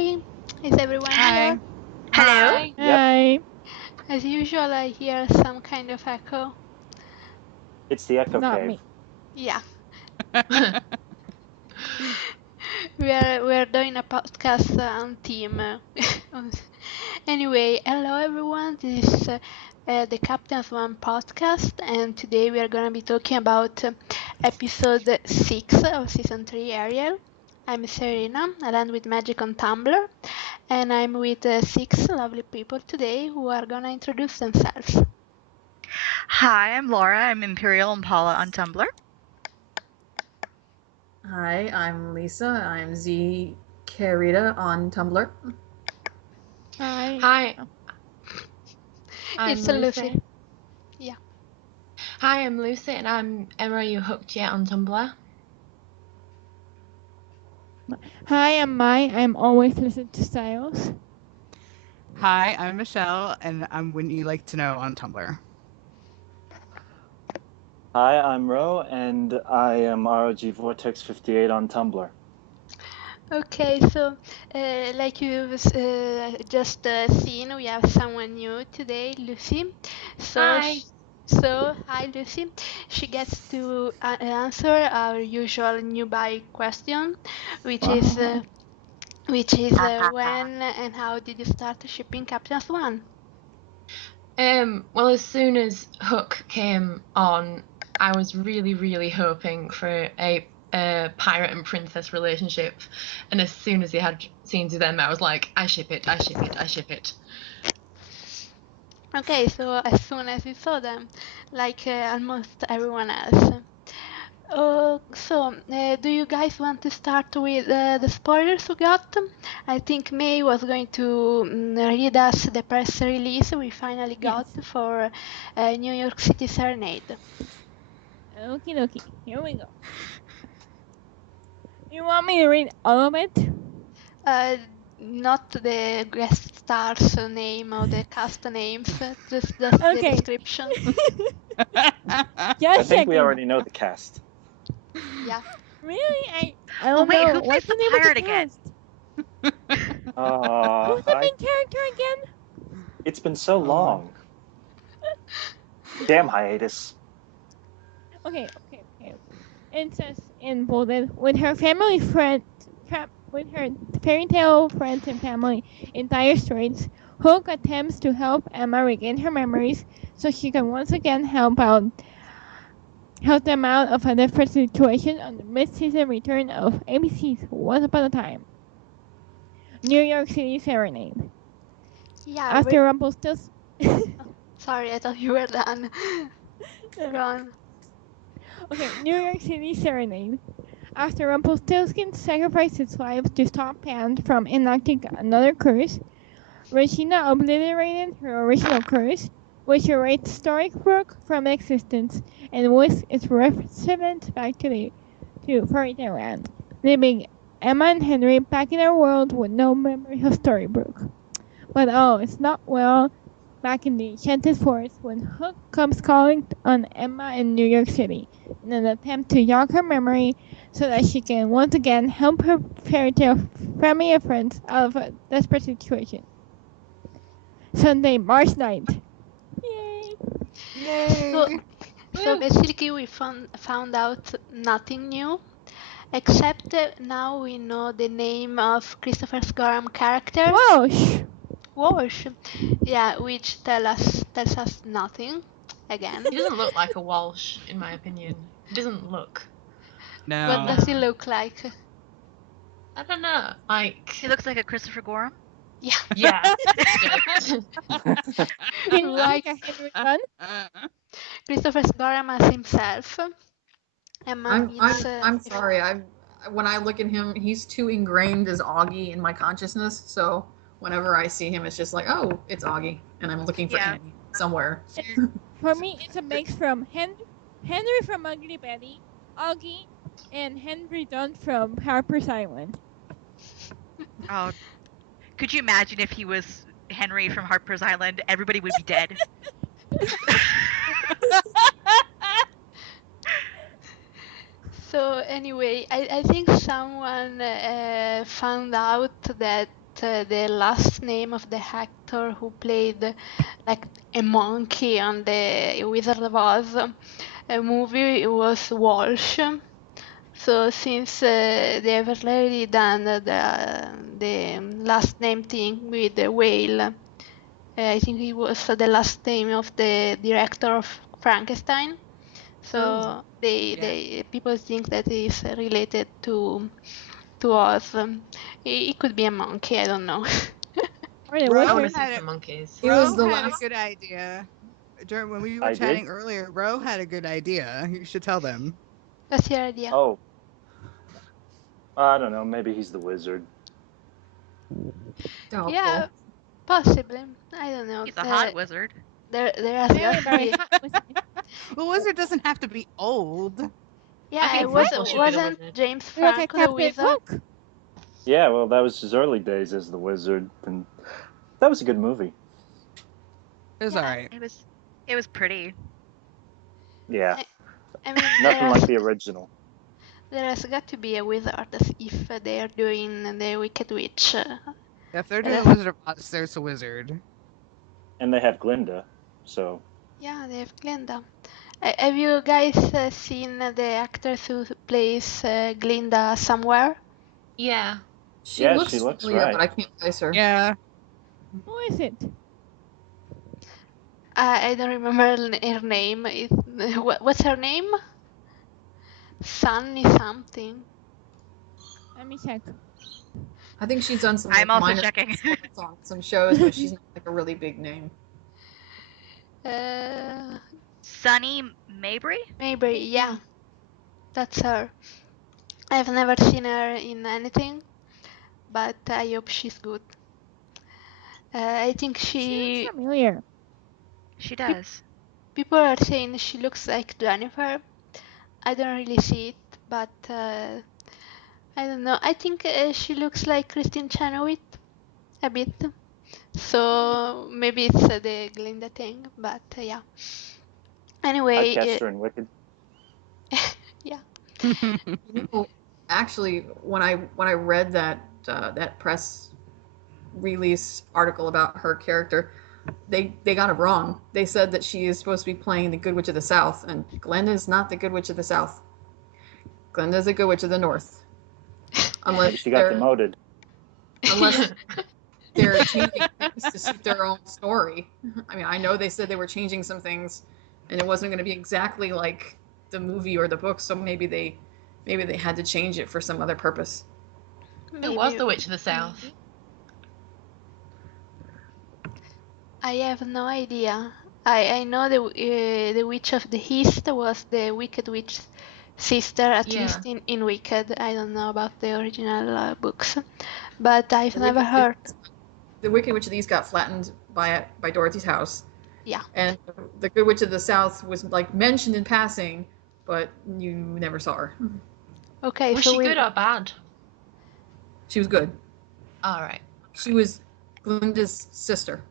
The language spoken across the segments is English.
Hi, is everyone Hi. here? Hello? Hi. Yep, Hi. As usual, I hear some kind of echo. it's the Echo Not Cave. me. Yeah, we're doing a podcast on team. Anyway, hello everyone. This is the Captain Swan podcast, and today we are going to be talking about episode 6 of season 3, Ariel. I'm Serena, I land with Magic on Tumblr, and I'm with 6 lovely people today who are going to introduce themselves. Hi, I'm Laura. I'm Imperial Impala on Tumblr. Hi, I'm Lisa. I'm Z Carita on Tumblr. Hi. Hi, Oh. I'm It's Lucy. Lucy. Hi, I'm Lucy, and I'm Emma. You hooked yet on Tumblr? Hi, I'm Mai. I'm always listening to Styles. Hi, I'm Michelle, and I'm Wouldn't You Like to Know on Tumblr. Hi, I'm Ro, and I am ROG Vortex 58 on Tumblr. Okay, so like you've just seen, we have someone new today, Lucy. So, Hi. hi Lucy. She gets to answer our usual newbie question, which is when and how did you start shipping Captain Swan? Well, as soon as Hook came on, I was really hoping for a pirate and princess relationship, and as soon as he had scenes with them, I was like, I ship it, I ship it, I ship it. Okay, so as soon as you saw them, like almost everyone else. Do you guys want to start with the spoilers we got? I think May was going to read us the press release we finally got for New York City Serenade. Okie dokie. Here we go. You want me to read all of it? Not the guest stars name or the cast names, just the Okay. description. I Just think we checking. already know the cast. Yeah. Really? I don't wait, know. who plays What's the the name of pirate the again? cast? Who's the main character again? It's been so long. Damn hiatus. Okay. It says in bolded, with her family friend, with her fairy tale friends and family in dire straits, Hook attempts to help Emma regain her memories so she can once again help them out of a desperate situation on the mid-season return of ABC's Once Upon a Time. New York City Serenade. Yeah. After Rumpelstiltskin. Sorry, I thought you were done. Go on. Okay, New York City Serenade. After Rumpelstiltskin sacrificed his life to stop Pan from enacting another curse, Regina obliterated her original curse, which erased Storybrooke from existence and whisked its residents back to Fairy Tale Land, leaving Emma and Henry back in their world with no memory of Storybrooke. But it's not well back in the Enchanted Forest when Hook comes calling on Emma in New York City in an attempt to jog her memory so that she can once again help her fairy tale family and friends out of a desperate situation. Sunday, March 9th. Yay! So basically we found out nothing new, except now we know the name of Christopher Gorham character. Walsh! Walsh. Yeah, which tells us nothing. Again. He doesn't look like a Walsh, in my opinion. He doesn't look. No. What does he look like? I don't know. Like, He looks like a Christopher Gorham. Yeah. yeah. He looks like a Henry Gunn. Christopher Gorham as himself. Emma I'm sorry. When I look at him, he's too ingrained as Augie in my consciousness. So whenever I see him, it's just like, oh, it's Augie, and I'm looking for Annie somewhere. For me, it's a mix from Henry from Ugly Betty, Augie, and Henry Dunn from Harper's Island. Oh, could you imagine if he was Henry from Harper's Island? Everybody would be dead. So anyway, I think someone found out that the last name of the actor who played like a monkey on the Wizard of Oz movie was Walsh. So since they have already done the last name thing with the whale, I think it was the last name of the director of Frankenstein. So they people think that it's related to us. It could be a monkey. I don't know. Or the Ro I wizard. want to see had some monkeys. It was Ro the had a last. good idea. During when we were I did? chatting earlier, Ro had a good idea. You should tell them. What's your idea? Oh. I don't know. Maybe he's the wizard. Doubtful. Yeah, possibly. I don't know. He's a hot wizard. There has Very, got to very be. hot wizard. The wizard doesn't have to be old. Yeah, I think it Frankel should be the wasn't wizard. James Look at Franco the Captain wizard? Hook. Yeah, well, that was his early days as the wizard, and that was a good movie. It was Yeah. alright. It was pretty. Yeah, I mean, nothing like the original. there has got to be a wizard if they are doing the Wicked Witch. If they're doing Wizard of Oz, there's a wizard. And they have Glinda, so Yeah, they have Glinda. Have you guys seen the actress who plays Glinda somewhere? Yeah. She Yeah, looks she looks familiar, right. but I can't place her. Yeah. Who is it? I don't remember her name. What's her name? Sunny something. Let me check. I think she's done some I'm also minor checking. spots on some shows, but she's not like a really big name. Sunny Mabry? Maybe, yeah. That's her. I've never seen her in anything, but I hope she's good. I think She looks familiar. She does. people are saying she looks like Jennifer. I don't really see it, but I don't know. I think she looks like Christine Chenoweth a bit. So maybe it's the Glinda thing, but yeah. Anyway, I cast her in Wicked. yeah. You know, actually, when I read that that press release article about her character, they got it wrong. They said that she is supposed to be playing the Good Witch of the South, and Glinda is not the Good Witch of the South. Glinda is the Good Witch of the North. Unless She got demoted. unless they're changing things to suit their own story. I mean, I know they said they were changing some things, and it wasn't going to be exactly like the movie or the book, so maybe they had to change it for some other purpose. Who was the Witch of the South? I have no idea. I know the Witch of the East was the Wicked Witch's sister, at least in Wicked. I don't know about the original books, but I've never heard. The Wicked Witch of the East got flattened by Dorothy's house. Yeah. And the Good Witch of the South was like mentioned in passing, but you never saw her. Okay, Was so she good or bad? She was good. All right. She was Glinda's sister.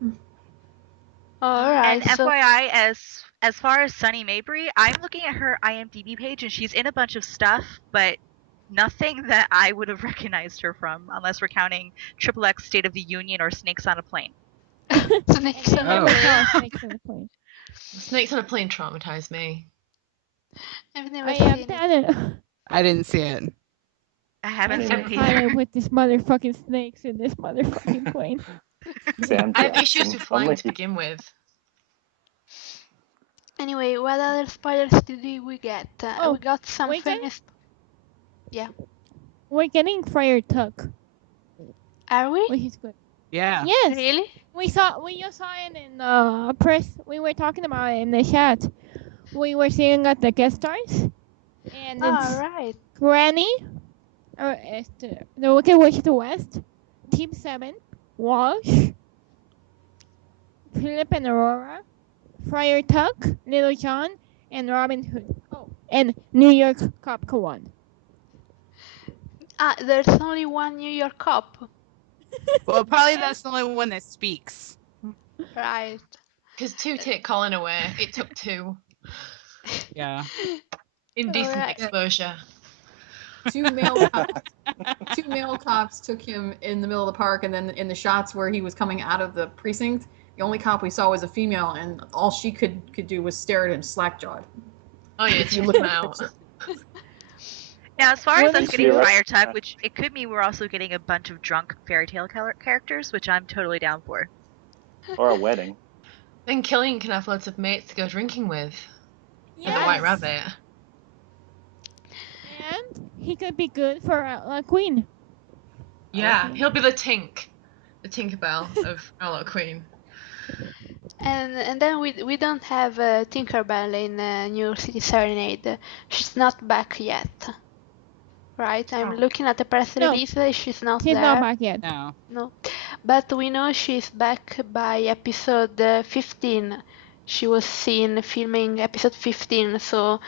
All right. And FYI, as far as Sunny Mabry, I'm looking at her IMDb page and she's in a bunch of stuff, but nothing that I would have recognized her from, unless we're counting Triple X State of the Union or Snakes on a Plane. Snakes on a Plane. Snakes on a Plane. Snakes on a Plane traumatized me. I've never I seen it. it. I didn't see it. I haven't seen it Kind either. of with this motherfucking snakes in this motherfucking plane. I have issues with flying to begin with. Anyway, what other spoilers did we get? We got some wait, famous. Yeah. We're getting Friar Tuck. Are we? Which is good. Yeah. Yes. Really? We just saw it in press. We were talking about it in the chat. We were seeing at the guest stars, and it's right. Granny, or the Wicked Witch of the West, Team 7, Walsh, Philip and Aurora, Friar Tuck, Little John, and Robin Hood. Oh, and New York Cop Kawan. There's only one New York cop. Well, probably that's the only one that speaks. Right. Because 2 take Colin away. It took 2. Yeah. Indecent Alright. exposure. two male cops took him in the middle of the park, and then in the shots where he was coming out of the precinct, the only cop we saw was a female, and all she could do was stare at him slack-jawed. Oh yeah, If you check look him at the out. picture. Now, as far as What us is getting your- Friar Tuck, Yeah. which it could mean we're also getting a bunch of drunk fairy tale characters, which I'm totally down for. Or a wedding. Then Killian can have loads of mates to go drinking with. As a Yes. White Rabbit. And he could be good for Outlaw Queen. Yeah, he'll be the Tinkerbell of Outlaw Queen. And then we don't have Tinkerbell in New York City Serenade. She's not back yet, right? I'm Oh. looking at the press No. release. She's not He's there. not back yet. No. No, but we know she's back by episode 15. She was seen filming episode 15, so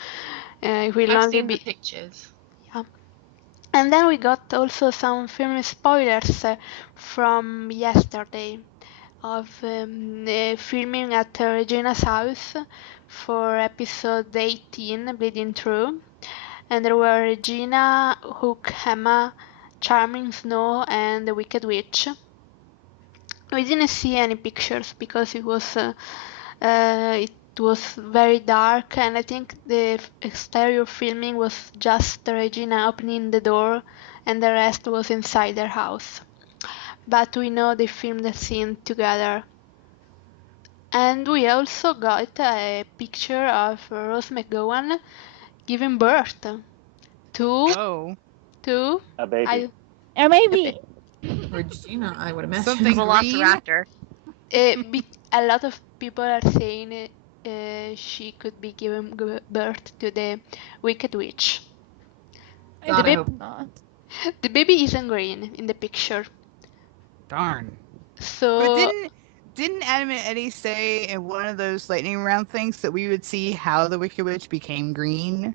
it will I've only seen the be. pictures. And then we got also some film spoilers from yesterday of filming at Regina's house for episode 18, Bleeding Through. And there were Regina, Hook, Emma, Charming Snow, and the Wicked Witch. We didn't see any pictures because it was very dark, and I think the exterior filming was just Regina opening the door, and the rest was inside their house. But we know they filmed the scene together. And we also got a picture of Rose McGowan giving birth to Oh, A baby. Or maybe. Regina, I would imagine. Something Velociraptor. a lot of people are saying she could be giving birth to the Wicked Witch. God, I hope not. The baby isn't green in the picture, darn. so But didn't Adam and Eddie say in one of those lightning round things that we would see how the Wicked Witch became green?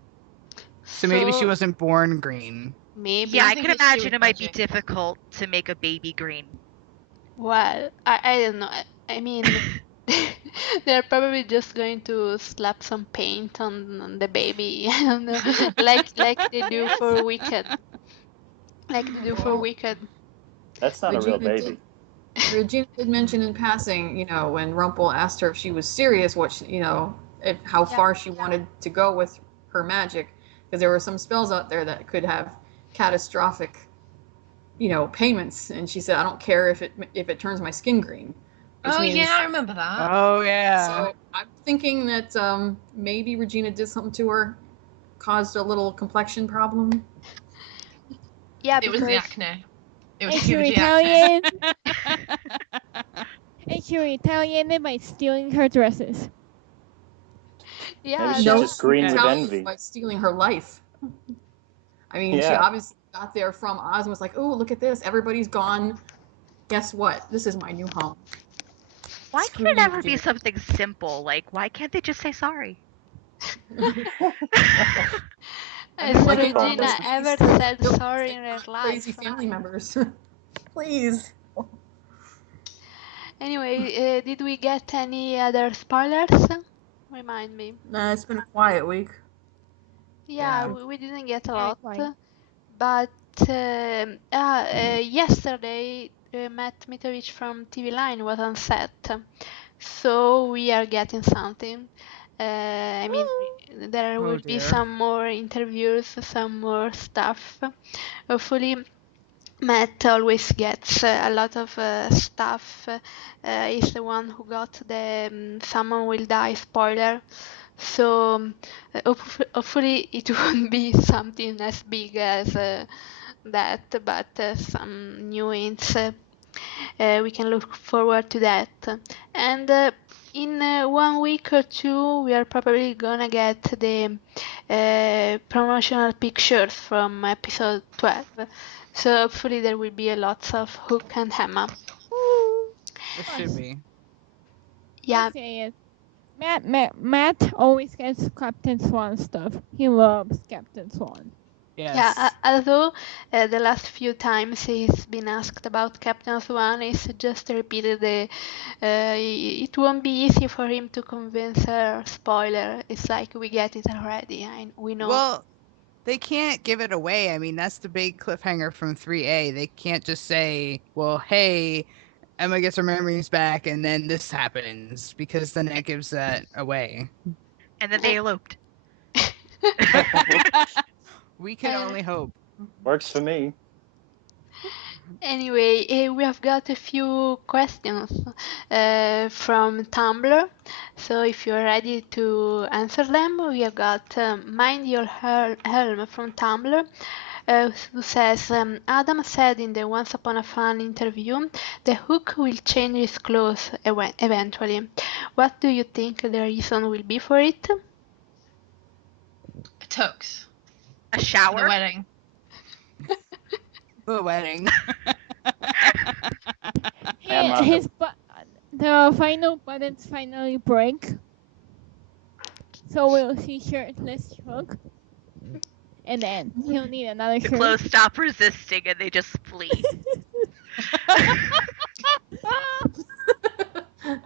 So maybe she wasn't born green. Maybe. Yeah, I think could it's to do imagine with it might be magic. difficult to make a baby green. Well, I don't know. I mean, they're probably just going to slap some paint on the baby. I don't know, like they do for Wicked. Like they do for Well, Wicked. That's not a real Regina baby. Regina did mention in passing, when Rumpel asked her if she was serious, how far she wanted to go with her magic, because there were some spells out there that could have catastrophic, payments, and she said, "I don't care if it turns my skin green." Which Oh means, yeah, I remember that. Oh yeah. So I'm thinking that maybe Regina did something to her, caused a little complexion problem. Yeah, It was the because acne. It was And she puberty acne. retaliated. And she retaliated by stealing her dresses. yeah, Maybe she's No, just green with retaliated envy. by stealing her life. I mean, she Yeah. obviously got there from Oz and was like, "Oh, look at this! Everybody's gone. Guess what? This is my new home." Why Screw can't it you, ever be Regina. something simple? Like, why can't they just say sorry? has Like it Regina almost- ever Please, said don't sorry say in her crazy life? family members. Please. Anyway, did we get any other spoilers? Remind me. Nah, it's been a quiet week. Yeah, Yeah. we didn't get a Very lot, quiet. but yesterday Matt Mitovich from TV Line was on set, so we are getting something. I mean, there Oh, will be dear. some more interviews, some more stuff. Hopefully, Matt always gets a lot of stuff. He's the one who got the Someone Will Die spoiler. So hopefully it won't be something as big as that, but some new hints. We can look forward to that. And in 1 week or two, we are probably gonna get the promotional pictures from episode 12. So hopefully there will be a lots of Hook and Hammer. It should be. Yeah, Say it. Matt always gets Captain Swan stuff. He loves Captain Swan. Yes. yeah. Although the last few times he's been asked about Captain Swan, he's just repeated it won't be easy for him to convince her. Spoiler. It's like we get it already. We know. Well, they can't give it away. I mean, that's the big cliffhanger from 3A. They can't just say, well, hey, Emma gets her memories back and then this happens, because then it gives that away. And then they eloped. We can only hope. Works for me. Anyway, we have got a few questions from Tumblr. So if you're ready to answer them, we have got Mind Your Helm from Tumblr, who says, Adam said in the Once Upon a Fun interview, the Hook will change his clothes eventually. What do you think the reason will be for it? Tux. A The shower? wedding. The wedding. Emma. The final buttons finally break. So we'll see shirtless Hook. And then he'll need another The shirt. clothes stop resisting and they just flee.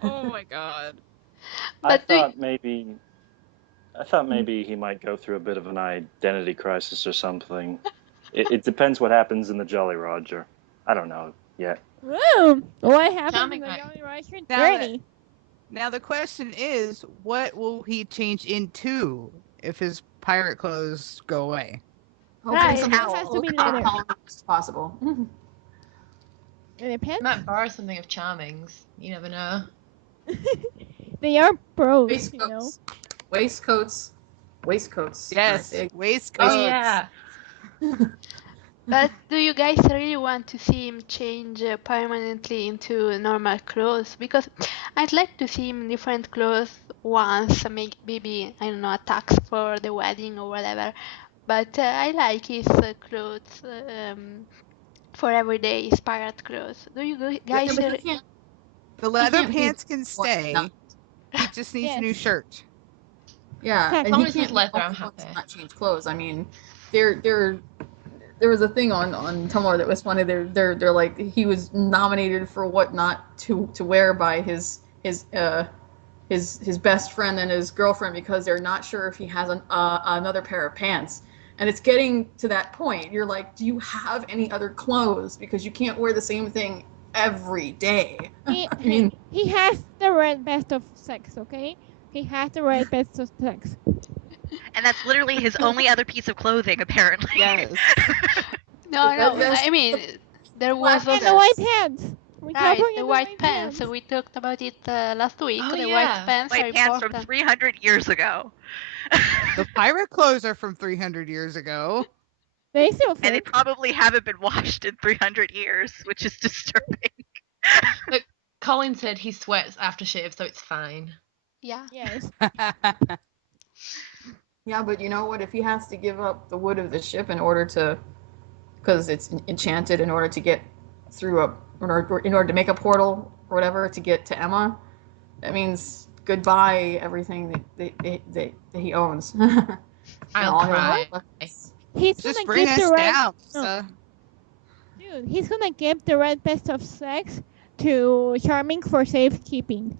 Oh my god. I But do thought maybe he might go through a bit of an identity crisis or something. It depends what happens in the Jolly Roger. I don't know yet. Woo! What happened Charming to the guy. Jolly Roger Now journey? Now the question is, what will he change into if his pirate clothes go away? Hopefully Right, something it has to be as leather. possible. It depends. Might borrow something of Charming's. You never know. They are pros, you know. Waistcoats. Yes, I waistcoats. Oh yeah. But do you guys really want to see him change permanently into normal clothes? Because I'd like to see him in different clothes once, maybe, I don't know, a tux for the wedding or whatever. But I like his clothes for everyday, his pirate clothes. Do you guys? Yeah, but he can't. The leather can't be pants can one stay. and He just needs a new Yes. shirt. Yeah, As and long he as it's can't be leather, the I'm only one to happy. not change clothes. I mean, there was a thing on Tumblr that was funny. They're like he was nominated for what not to wear by his best friend and his girlfriend because they're not sure if he has another pair of pants. And it's getting to that point. You're like, do you have any other clothes? Because you can't wear the same thing every day. He, I mean, he has the red best of sex, okay? He has the red best of sex. And that's literally his only other piece of clothing, apparently. Yes. No, The no. red vest, I mean, there was black And the also vest. white pants. We can't right forget the the white pants. pants. We talked about it last week. Oh The white yeah. pants are White pants from important. 300 years ago. The pirate clothes are from 300 years ago. They still And they fit. probably haven't been washed in 300 years, which is disturbing. But Colin said he sweats aftershave, so it's fine. Yeah. Yes. Yeah, but you know what? If he has to give up the wood of the ship in order to, because it's enchanted, in order to get through in order to make a portal or whatever to get to Emma, that means goodbye everything that he owns. I'll All his cry. weapons. He's Just gonna bring give us the red. down. No. Dude, he's gonna give the red best of sex to Charming for safekeeping.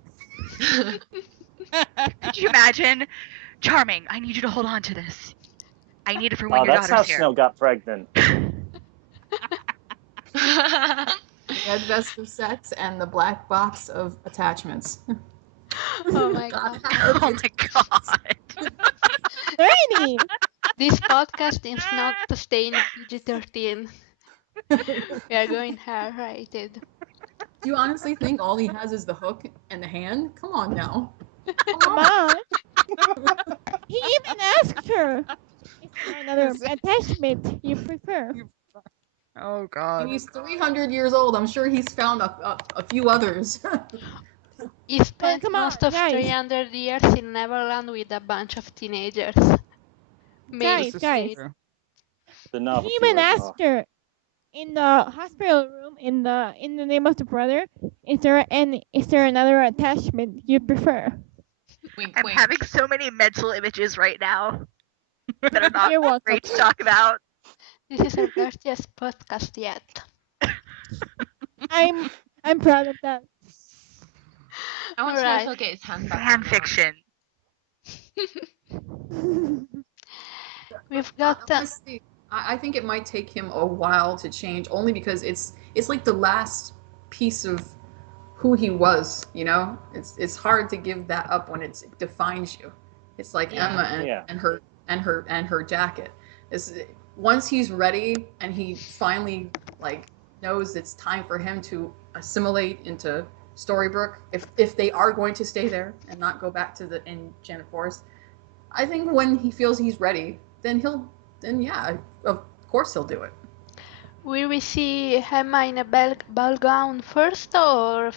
Could you imagine? Charming, I need you to hold on to this. I need it for when Oh, your that's how daughter's here. Snow got pregnant. Red vest of sex and the black box of attachments. Oh my god. Oh my god. Ready? This podcast is not staying PG-13. We are going R-rated. Do you honestly think all he has is the hook and the hand? Come on now. Come on. He even asked her. Is there another attachment you prefer? Oh And god. he's 300 years old. I'm sure he's found a few others. He spent come on, most of guys. 300 years in Neverland with a bunch of teenagers. Maybe Guys, This is guys. true. The He novelty even wears asked off. her in the hospital room in the name of the brother. Is there another attachment you prefer? Wink, I'm wink. having so many mental images right now that are not You're welcome. great to talk about. this is our dirtiest podcast yet. I'm proud of that. I want to know if Alright. he'll get his hand back. Fan or not. fiction. We've got Honestly, I think it might take him a while to change, only because it's like the last piece of who he was. You know, it's hard to give that up when it defines you. It's like Yeah. Emma Yeah. and her jacket. Is once he's ready and he finally like knows it's time for him to assimilate into Storybrooke, if they are going to stay there and not go back to the Enchanted Forest, I think when he feels he's ready, then yeah, of course he'll do it. Will we see Emma in a ball gown first, or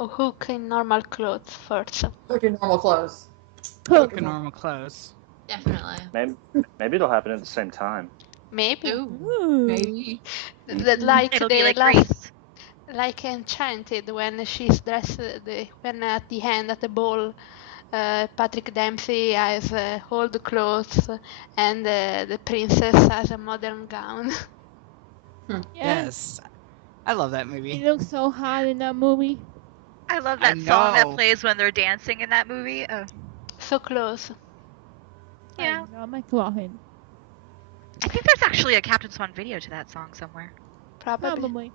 Hook in normal clothes first? Look in normal clothes. Hook. Look at normal clothes. Definitely. Maybe it'll happen at the same time. Maybe. Ooh. Ooh. Maybe. Like It'll the be like last, Grease. like Enchanted when she's dressed, when at the end at the ball, Patrick Dempsey has all the clothes and the princess has a modern gown. Yes. Yes. I love that He movie. looks so hot in that movie. I love I that song that know. plays when they're dancing in that movie. So close. Yeah. I know, McLaughlin. I think there's actually a Captain Swan video to that song somewhere. Probably.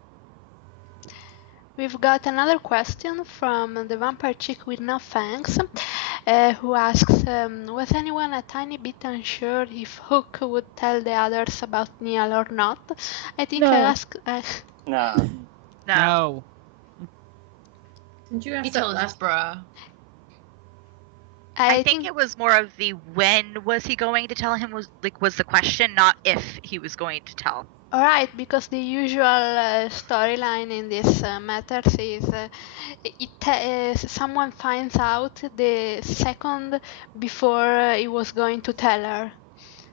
We've got another question from the vampire chick with no fangs, who asks, was anyone a tiny bit unsure if Hook would tell the others about Neil or not? I think No. I asked. Nah. No. No. Didn't you ask He that told us, last? bruh. I think it was more of the when was he going to tell him was the question, not if he was going to tell. Alright, because the usual storyline in this matters is someone finds out the second before he was going to tell her.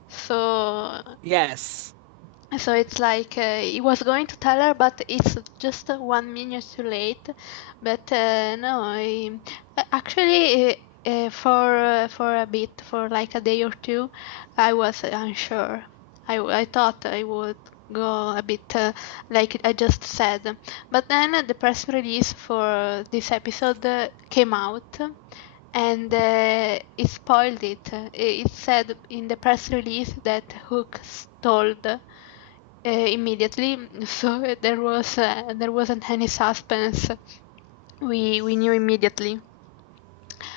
So Yes. it's like he was going to tell her, but it's just 1 minute too late. But no, actually, for a bit, for like a day or two, I was unsure. I thought I would go a bit like I just said, but then the press release for this episode came out. And it spoiled it. It said in the press release that Hook told immediately, so there wasn't any suspense. We knew immediately.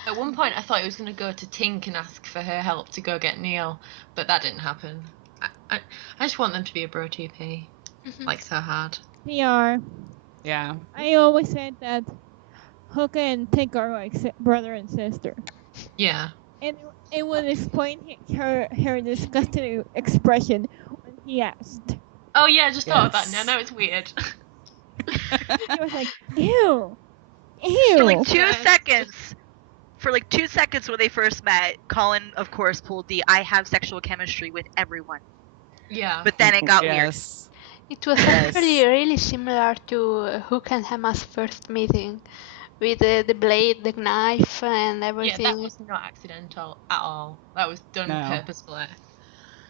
At one point, I thought he was going to go to Tink and ask for her help to go get Neil, but that didn't happen. I just want them to be a bro TP, like so hard. They are. Yeah. I always said that Hook and Tink are like brother and sister. Yeah. And it would explain her disgusted expression when he asked. Oh yeah, I just thought of that. Yes. No, it's weird. He was like, ew. For Ew. like 2 Yes. seconds. For like 2 seconds when they first met, Colin, of course, pulled the "I have sexual chemistry with everyone," Yeah. but then it got weird. Yes. It was Yes. actually really similar to Hook and Emma's first meeting, with the blade, the knife, and Yeah, everything. that was not accidental at all. That was done No. purposefully.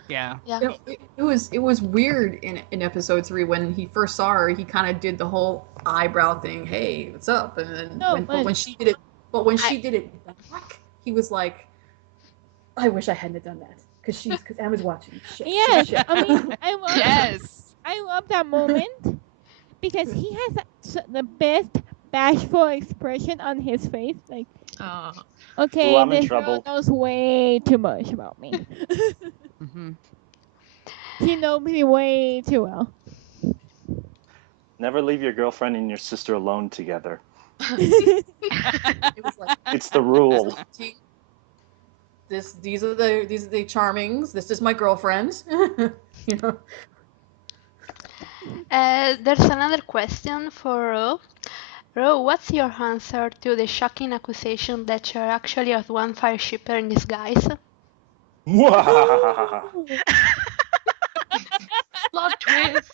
Yeah. Yeah. It was weird in episode 3 when he first saw her. He kind of did the whole eyebrow thing. Hey, what's up? And then No, but when she did it, she did it back, he was like, I wish I hadn't done that because Emma's watching. Shit. Yeah, Shit. I mean, Yes. I love that moment because he has the best bashful expression on his face. Like, Oh. okay, I'm in this girl trouble. knows way too much about me. Hmm. She knows me way too well. Never leave your girlfriend and your sister alone together. It was like, It's the rule. these are the charmings. This is my girlfriend. You know. There's another question for Ro. Ro, what's your answer to the shocking accusation that you're actually a one-fire shipper in disguise? Plot twist.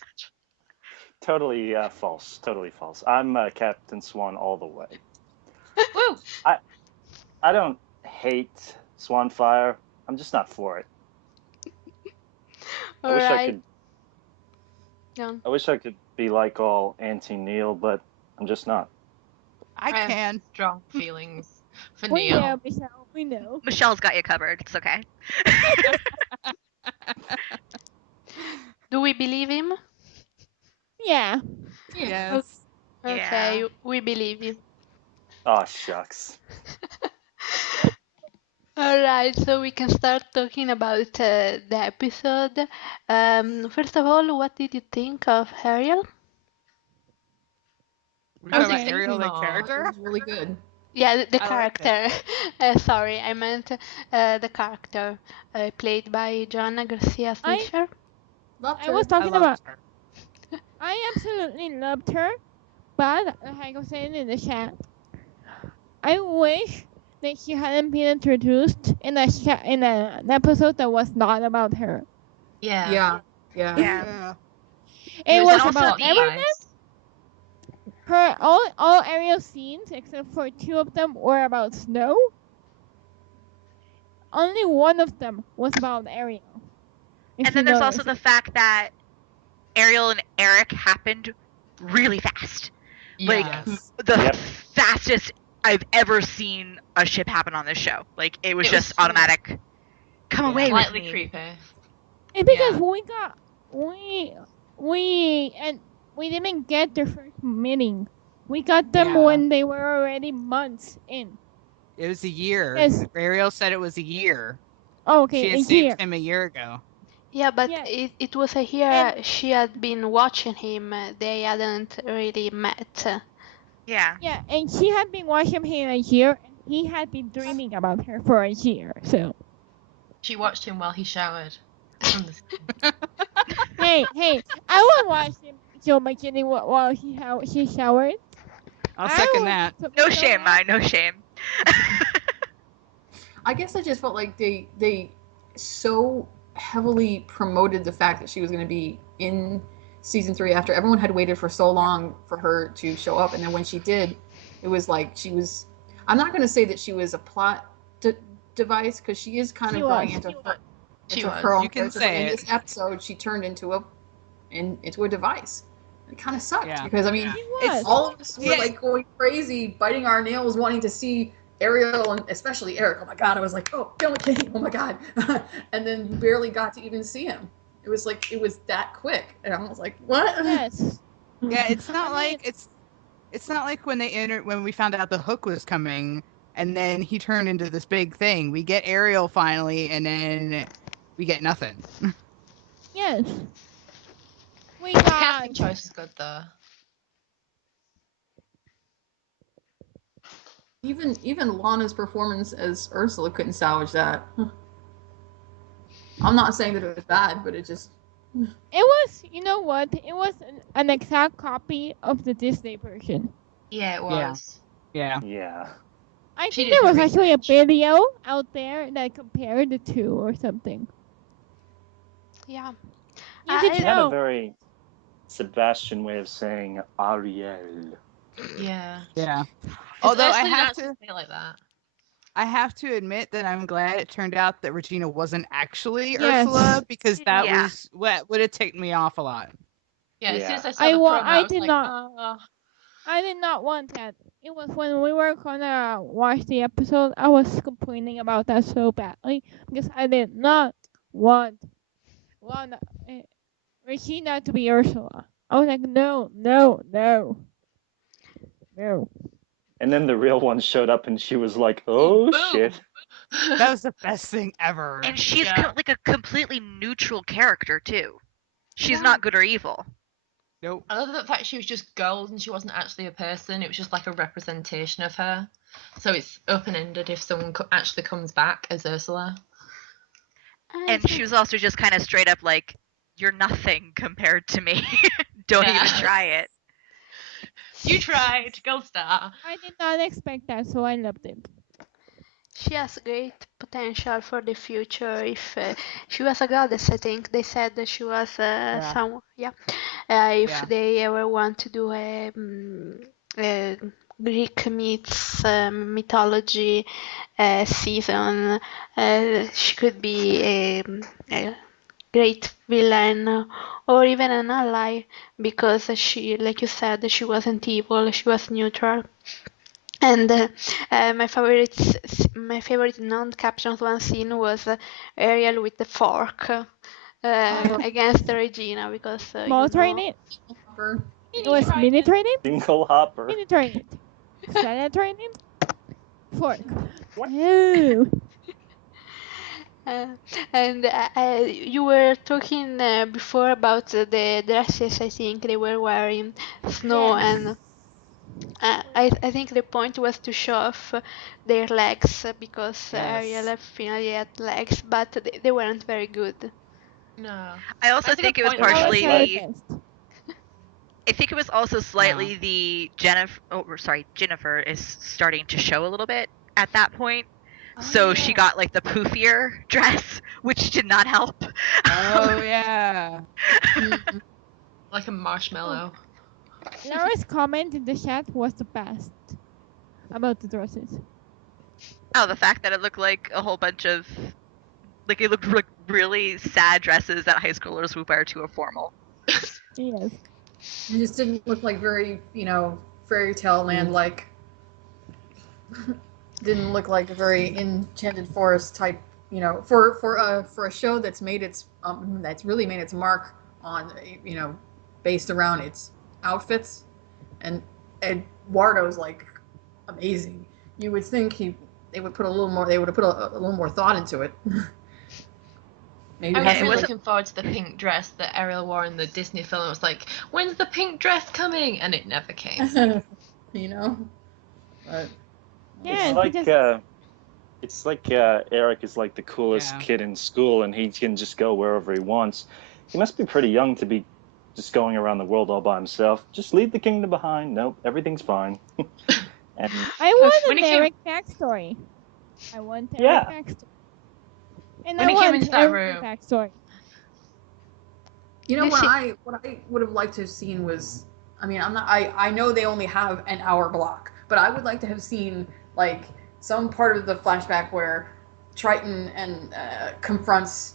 Totally false. Totally false. I'm Captain Swan all the way. Woo! I don't hate Swanfire. I'm just not for it. I wish I could. Yeah. I wish I could be like all Auntie Neil, but I'm just not. I have can. strong feelings for We Neil. know, Michelle. We know. Michelle's got you covered. It's okay. Do we believe him? Yeah. Yeah. Yes. Okay, Yeah. we believe you. Oh, shucks. Alright, so we can start talking about the episode. First of all, what did you think of Ariel? We're I was talking about Okay. Ariel, the expecting more. It character. was really good. Yeah, the I liked it. character. Sorry, I meant the character played by Joanna Garcia I Swisher. Loved I was her. I talking loved about. her. I absolutely loved her, but like I was saying in the chat, I wish that she hadn't been introduced in an episode that was not about her. Yeah. Yeah. Yeah. Yeah. Yeah. It was was also about the- everything. Her all Ariel scenes except for 2 of them were about snow. Only one of them was about Ariel. If And you then there's also notice. the fact that Ariel and Eric happened really fast. Like Yeah. Yes. the Yep. fastest I've ever seen a ship happen on this show. Like it was It was just so- automatic. Come Yeah. away with Slightly me. creepy. It's because Yeah. we didn't get their first meeting. We got them Yeah. when they were already months in. It was a year. Yes. Ariel said it was a year. Okay, She had a saved year. him a year ago. Yeah, but Yeah. it was a year And- she had been watching him. They hadn't really met. Yeah. Yeah, and she had been watching him a year, and he had been dreaming about her for a year. So She watched him while he showered. From the hey, I will watch him Joe McKinney while he showered. I'll I second will that. put No myself shame, out. Mai, no shame. I guess I just felt like they so heavily promoted the fact that she was going to be in season 3 after everyone had waited for so long for her to show up, and then when she did, it was like she was. I'm not going to say that she was a plot device because she is kind She of going was. into her, She into was. her own You can character. say But in it. this episode, she turned into a device. It kind of sucked Yeah. because I mean, He It's- was. all of us were Yeah. like going crazy, biting our nails, wanting to see Ariel and especially Eric. Oh my god! I was like, oh, Bill McKinney. Oh my god! And then we barely got to even see him. It was like it was that quick, and I was like, what? Yes. Yeah, it's not I mean- like it's not like when when we found out the hook was coming and then he turned into this big thing. We get Ariel finally and then we get nothing. Yes. We The got. casting choice is good though. Even Lana's performance as Ursula couldn't salvage that. I'm not saying that it was bad, but it just It was. You know what? It was an exact copy of the Disney version. Yeah, it Yeah. was. Yeah. Yeah. I She think did there her was actually a research. video out there that compared the two or something. Yeah. You I- could She had a tell. very Sebastian way of saying Ariel. Yeah. Yeah. 'Cause Although Ursula didn't actually say it like that. I have to admit that I'm glad it turned out that Regina wasn't actually Yes. Ursula because that Yeah. was what would have ticked me off a lot. Yeah, as soon Yeah. as I saw I the wa- promo, I I was did like, not- oh. I did not want that. It was when we were gonna watch the episode, I was complaining about that so badly because I did not want Lana, Regina to be Ursula. I was like, no. And then the real one showed up and she was like, oh Boom. shit. That was the best thing ever. And she's Yeah. like a completely neutral character too. She's Yeah. not good or evil. Nope. I love the fact she was just gold and she wasn't actually a person. It was just like a representation of her. So it's open-ended if someone actually comes back as Ursula. And she was also just kind of straight up like, you're nothing compared to me. Don't Yeah. even try it. You tried, gold star. I did not expect that, so I loved it. She has great potential for the future. If she was a goddess, I think they said that she was some. Yeah. If Yeah. they ever want to do a Greek mythology season, she could be a great villain or even an ally because she, like you said, she wasn't evil. She was neutral. And my favorite non-Captain Swan scene was Ariel with the fork against Regina because Small training. Hopper. It was mini training. Single hopper. Mini training. Salad training. Fork. What? Ew. And you were talking before about the dresses. I think they were wearing snow, Yes. and I think the point was to show off their legs because Ariel Yes. finally had legs, but they weren't very good. No. I also That's a think good it was point, That was partially actually. her the. best. I think it was also slightly the Jennifer. Oh, sorry, Jennifer is starting to show a little bit at that point. So she got like the poofier dress, which did not help. Oh yeah. Like a marshmallow. Laura's comment in the chat was the best about the dresses. Oh, the fact that it looked like a whole bunch of, like it looked like really sad dresses that high schoolers would wear to a formal. Yes. It just didn't look like very, fairy tale land like. Didn't look like a very enchanted forest type, for a show that's really made its mark on, based around its outfits, and Eduardo's like amazing. You would think they would put a little more. They would have put a little more thought into it. Maybe I it was has really some looking forward to the pink dress that Ariel wore in the Disney film. I was like, when's the pink dress coming? And it never came. But Yeah, It's like Eric is like the coolest Yeah. kid in school, and he can just go wherever he wants. He must be pretty young to be just going around the world all by himself. Just leave the kingdom behind. Nope, everything's fine. And I want When an he came- Eric backstory. I want Yeah. Eric backstory. And When I he came want into that Eric room- backstory. what I would have liked to have seen was, I know they only have an hour block, but I would like to have seen like some part of the flashback where Triton and confronts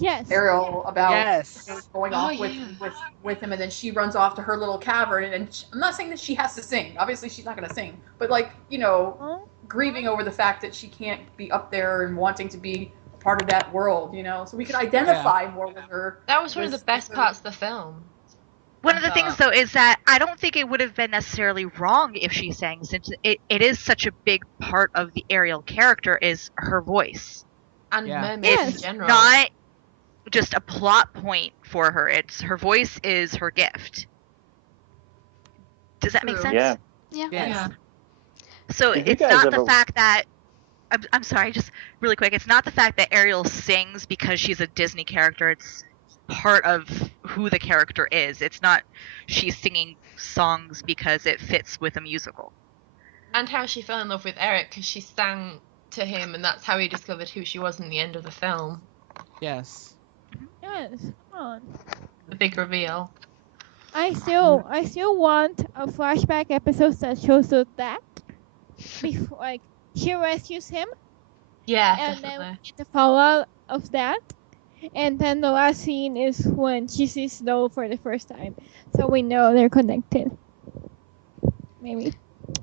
Yes. Ariel about Yes. going Oh, off yeah. with him, and then she runs off to her little cavern, and I'm not saying that she has to sing. Obviously, she's not going to sing, but Huh? grieving over the fact that she can't be up there and wanting to be a part of that world, so we could identify more with her. That was one of the with best her- parts of the film. One I of the things, thought. though, is that I don't think it would have been necessarily wrong if she sang, since it is such a big part of the Ariel character is her voice. And Yeah. mermaids in Yes. general. Not just a plot point for her. It's her voice is her gift. Does that make True. sense? yeah, Yeah. Yes. Yeah. So Did you it's guys not the ever- fact that I'm sorry, just really quick. It's not the fact that Ariel sings because she's a Disney character. It's part of who the character is. It's not she's singing songs because it fits with a musical. And how she fell in love with Eric because she sang to him, and that's how he discovered who she was in the end of the film. Yes. Yes. Come on. The big reveal. I still want a flashback episode that shows us that before, like, she rescues him, Yeah, and definitely. then we get the fallout of that, and then the last scene is when she sees Snow for the first time, so we know they're connected. Maybe.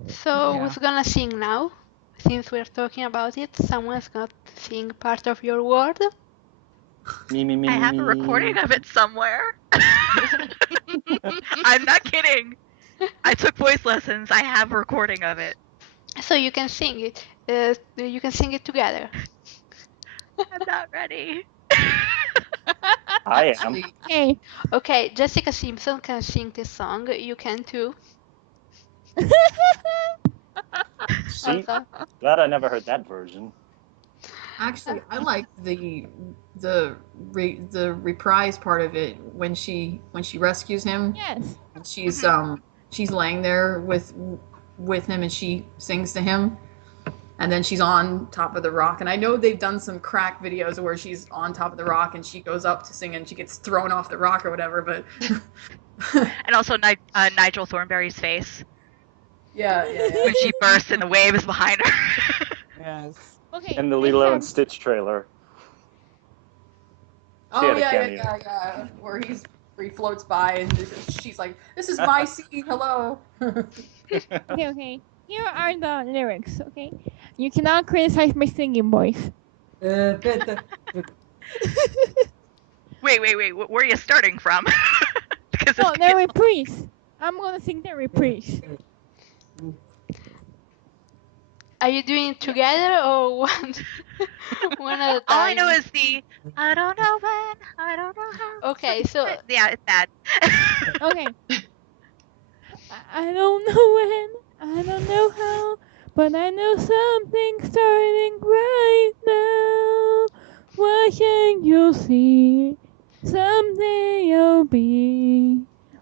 So Yeah. who's gonna sing now? Since we're talking about it, someone's gonna sing part of your word. me. I have a recording of it somewhere. I'm not kidding. I took voice lessons. I have a recording of it. So you can sing it. You can sing it together. I'm not ready. I am. Actually, Hey. Okay, Jessica Simpson can sing this song. You can too. See, Also. glad I never heard that version. Actually, I like the reprise part of it when she rescues him. Yes. And she's laying there with him, and she sings to him, and then she's on top of the rock. And I know they've done some crack videos where she's on top of the rock and she goes up to sing and she gets thrown off the rock or whatever. But And also Nigel Thornberry's face yeah. when she bursts and the wave is behind her. Yes. Okay. And the I Lilo have- and Stitch trailer. Oh had a yeah, cameo. yeah. Where he floats by and she's like, "This is my scene. Hello." Okay. Here are the lyrics, okay? You cannot criticize my singing voice. Wait. Where are you starting from? Because Oh, the reprise. I'm gonna sing the reprise. Are you doing it together or one at a time? all I know is the I don't know when, I don't know how. Okay, so Yeah, it's bad. Okay. I don't know when, I don't know how, but I know something's starting right now. Watching you'll see, someday you'll be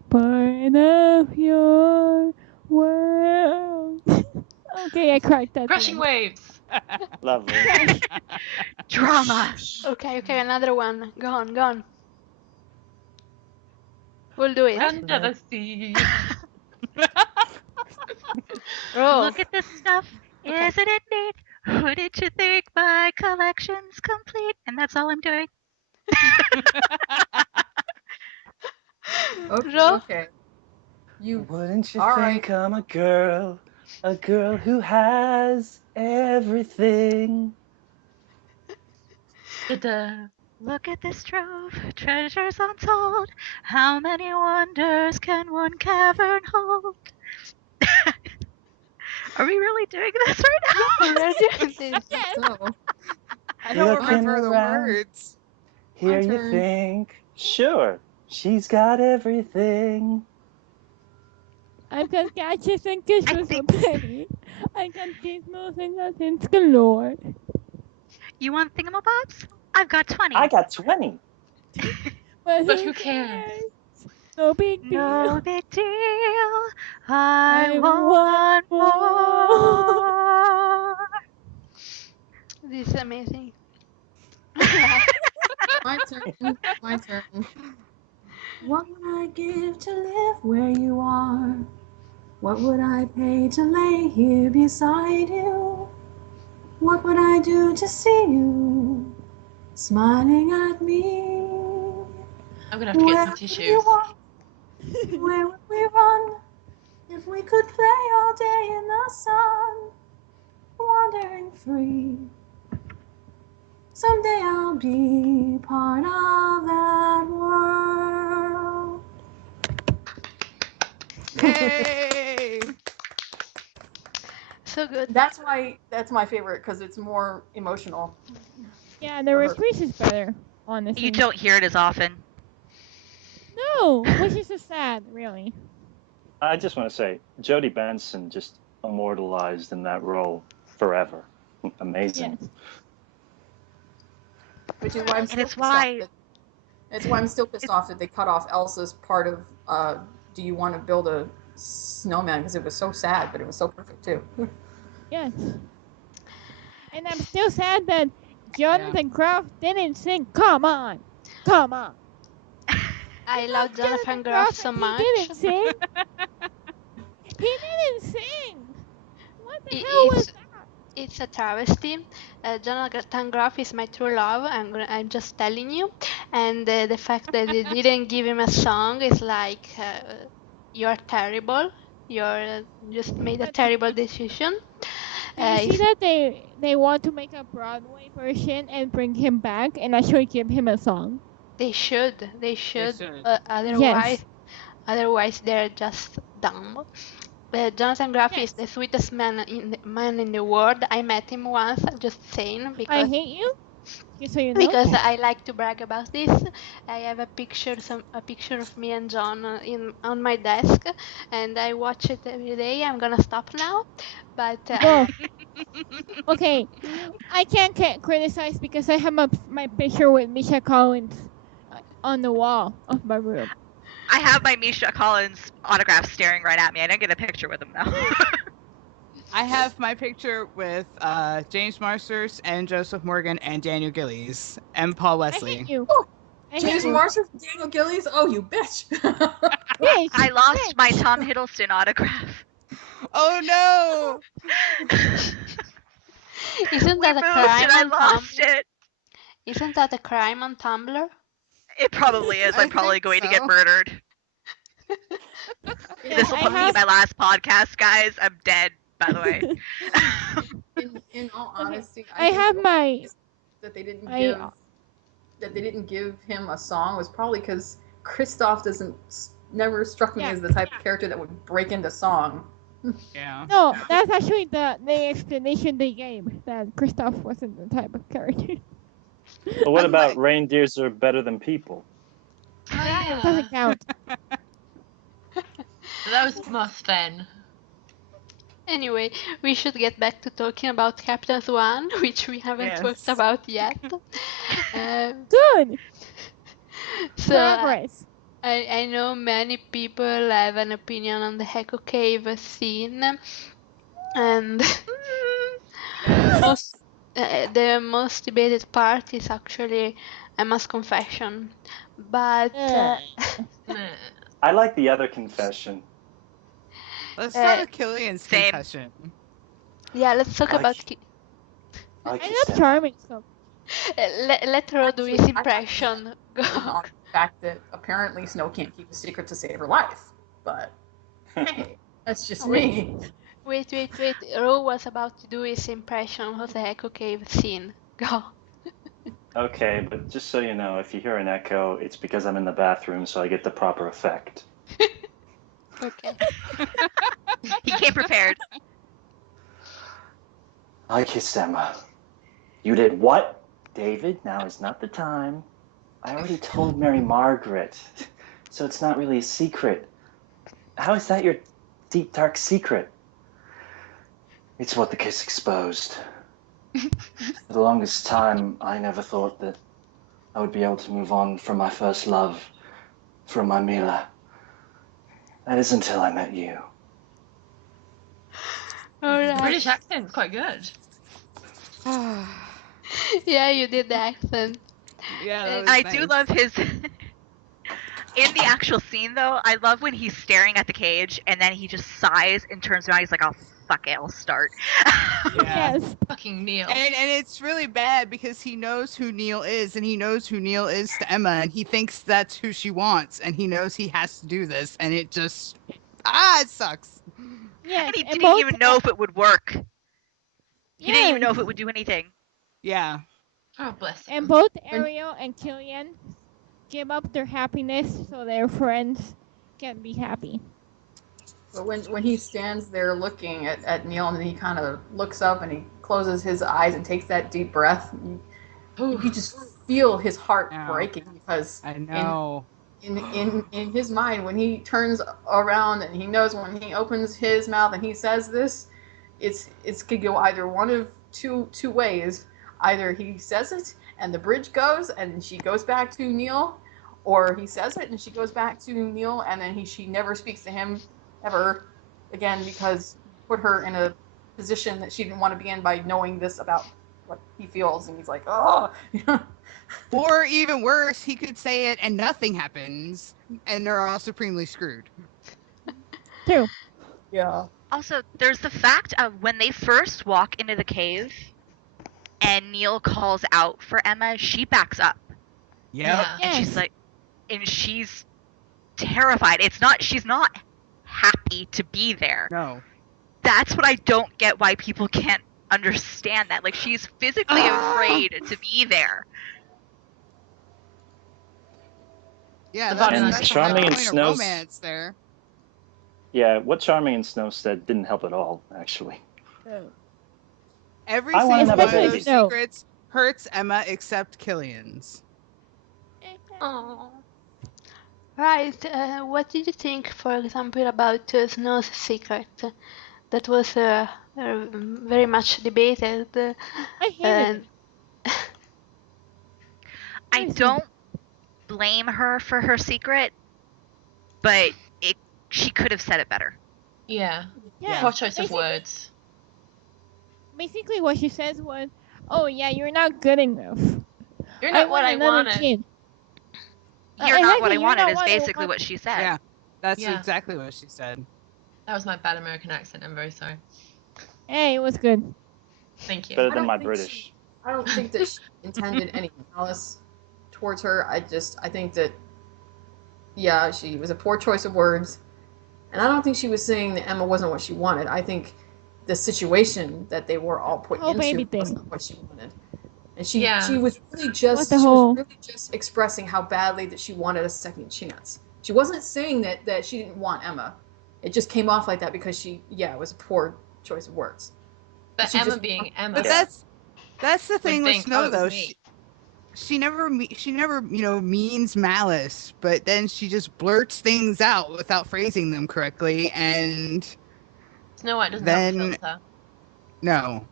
part of your world. Okay, I cracked that. Crashing waves. Lovely. Drama. okay, another one. Go on. We'll do it. Under the sea. Roll. Look at this stuff. Okay. Isn't it neat? Who did you think my collection's complete? And that's all I'm doing. Okay. You Wouldn't you All think right. I'm a girl who has everything? Da-da. Look at this trove, treasures untold. How many wonders can one cavern hold? Are we really doing this right now? We're doing this. So, I don't Looking remember the around. words. Here My you turn. think, sure, she's got everything. I've got gadgets and kisses think- aplenty. I got gizmos and nothing's galore. You want thingamabobs? I've got 20. I got 20. But But who cares? No big deal. No big deal. I I want want more. This is amazing. My turn. My turn. What would I give to live where you are? What would I pay to lay here beside you? What would I do to see you smiling at me? I'm gonna have to get some Where would we tissues. walk? Where would we run? If we could play all day in the sun, wandering free. Someday I'll be part of that world. Yay! So good. That's my favorite because it's more emotional. Yeah, the reprise is better, honestly. You don't hear it as often. No, which is so sad, really. I just want to say, Jodie Benson just immortalized in that role forever. Amazing. Yes. Which is why I'm And still it's pissed why- off. It's why I'm still pissed off that they cut off Elsa's part of Do You Want to Build a Snowman? Because it was so sad, but it was so perfect too. Yes. And I'm still sad that Jonathan Groff didn't sing Come On. Come on. I love Jonathan Groff so much. He didn't sing. He didn't sing. What the It- hell was it's- that? It's a travesty. Jonathan Groff is my true love. I'm just telling you. And the fact that they didn't give him a song is like, you're terrible. You're just made a But- terrible decision. Do you see It's- that they want to make a Broadway version and bring him back and actually give him a song? They should. They should. should. Otherwise, they're just dumb. Jonathan Groff Yes. is the sweetest man in the world. I met him once. I'm just saying I because hate you. Just so you know. because I like to brag about this. I have a picture of me and John on my desk, and I watch it every day. I'm gonna stop now, but Well, okay, I can't criticize because I have my picture with Misha Collins on the wall of my room. I have my Misha Collins autograph staring right at me. I didn't get a picture with him though. I have my picture with James Marsters and Joseph Morgan and Daniel Gillies and Paul I hate Wesley. you. Oh, I hate James you. Marshall, Daniel Gillies. Oh, you bitch! Bitch, I lost bitch. my Tom Hiddleston autograph. Oh no! isn't We that a moved crime and I on lost Tumblr? it. Isn't that a crime on Tumblr? It probably is. I I'm probably think going to get so. murdered. Yes, This will I probably be have- my last podcast, guys. I'm dead. by the way. In all Okay, honesty, I think have the my. reason that they didn't I give that they didn't give him a song was probably because Kristoff never struck me Yeah. as the type of character that would break into song. Yeah. No, that's actually the explanation they gave, that Kristoff wasn't the type of character. But what about Unlike- reindeers are better than people? Oh, yeah. Doesn't count. That was more Sven. Anyway, we should get back to talking about Captain Swan, which we haven't talked Yes. about yet. Um, Good. so Progress. I know many people have an opinion on the Echo Cave scene, and most the most debated part is actually Emma's confession. But Meh. I like the other confession. Let's start Uh, with Killian's same. confession. yeah, let's talk Like- about. I like I his love Charming so. Let Ro do his Actually, I impression. Go. On the fact that apparently Snow can't keep a secret to save her life, but hey, that's just me. Wait. Ro was about to do his impression of the Echo Cave scene. Go. Okay, but just so you know, if you hear an echo, it's because I'm in the bathroom, so I get the proper effect. Okay. He came prepared. I kissed Emma. You did what? David, now is not the time. I already told Mary Margaret, so it's not really a secret. How is that your deep, dark secret? It's what the kiss exposed. For the longest time, I never thought that I would be able to move on from my first love, from my Mila. That is until I met you. All right. British accent's quite good. Yeah, you did the accent. Yeah, that was I nice. do love his. In the actual scene, though, I love when he's staring at the cage and then he just sighs and turns around. He's like, "Oh fuck it, I'll start." Yeah. Yes. Fucking Neil. And it's really bad because he knows who Neil is, and he knows who Neil is to Emma, and he thinks that's who she wants, and he knows he has to do this, and it just it sucks. Yes. And he and didn't both even know if it would work. He didn't even know if yes. it would do anything. Yeah. Oh, bless him. And both Ariel and Killian give up their happiness so their friends can be happy. But when he stands there looking at Neil and then he kind of looks up and he closes his eyes and takes that deep breath, you just feel his heart Ow. breaking because I know. in his mind when he turns around and he knows when he opens his mouth and he says this, it's could go either one of two ways. Either he says it and the bridge goes and she goes back to Neil, or he says it and she goes back to Neil and then she never speaks to him ever again because he put her in a position that she didn't want to be in by knowing this about what he feels, and he's like, oh. Or even worse, he could say it and nothing happens, and they're all supremely screwed. True. Yeah. Also, there's the fact of when they first walk into the cave and Neil calls out for Emma, she backs up. Yep. And Yes. she's like, and she's terrified. She's not happy to be there. No. That's what I don't get why people can't understand that. Like, she's physically afraid to be there. Yeah, The that's, body that's language. the Charming and point of Snow's- romance there. Yeah, what Charming and Snow said didn't help at all, actually. Every I wanna single know one of about those Snow. secrets hurts Emma except Killian's. Aww. Right. What did you think, for example, about Snow's secret? That was very much debated. I hated And it. I Seriously. don't blame her for her secret, but she could have said it better. Yeah. Yeah. Poor choice of Basically- words. Basically, what she says was, "Oh yeah, you're not good enough. You're not what I another wanted. kid." You're not what exactly, I you're wanted not is what I basically want- what she said. Yeah, that's Yeah. exactly what she said. That was my bad American accent. I'm very sorry. Hey, it was good. Thank you. Better I than don't my think British. I don't think that she intended any malice towards her. I think that, yeah, she was a poor choice of words. And I don't think she was saying that Emma wasn't what she wanted. I think the situation that they were all put whole baby into thing. wasn't what she wanted. And she Yeah. she was really What just the she was whole- really just expressing how badly that she wanted a second chance. She wasn't saying that she didn't want Emma. It just came off like that because it was a poor choice of words. But She Emma just- being Emma. But Yeah. that's the thing with think, Snow "Oh, it was though. me." She never means malice, but then she just blurts things out without phrasing them correctly, and Snow White doesn't Then- have a filter. no.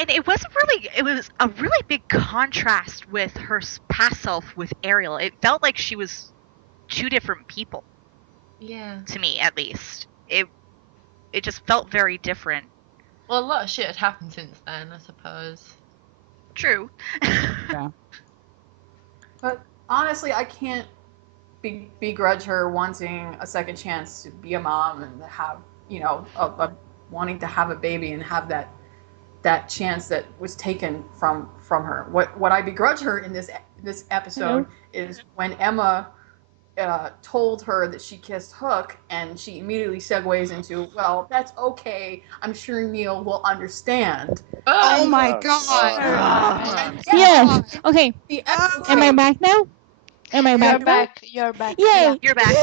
And it was a really big contrast with her past self with Ariel. It felt like she was two different people, Yeah. to me at least. It just felt very different. Well, a lot of shit had happened since then, I suppose. True. But honestly, I can't begrudge her wanting a second chance to be a mom and have, wanting to have a baby and have that chance that was taken from her. What I begrudge her in this episode is when Emma told her that she kissed Hook, and she immediately segues into, well, that's okay. I'm sure Neil will understand. Oh And- my Oh, god! and Yes. Okay. the Am I echo back now? Am I You're back now? back. You're back. Yay! You're back.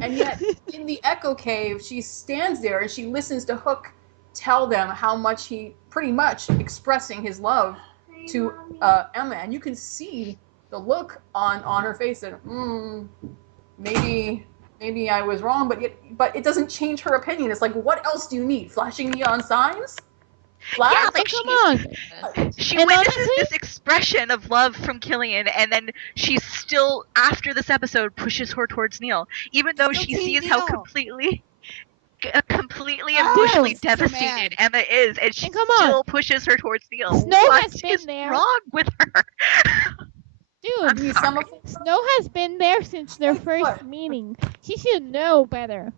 And yet, in the echo cave, she stands there and she listens to Hook tell them how much he, pretty much expressing his love to Emma, and you can see the look on her face that maybe I was wrong, but it doesn't change her opinion. It's like, what else do you need? Flashing neon signs? Flash? Yeah, like Come on. she And witnesses honestly- this expression of love from Killian, and then she still, after this episode, pushes her towards Neil, even though Still she Team sees how Neil. completely Ah, emotionally Dude. so devastated mad. Emma is, and she And come on. still pushes her towards Neil. Snow What has been is there. wrong with her? Dude, You need sorry. semaphore? Snow has been there since their Like first what? meeting. She should know better.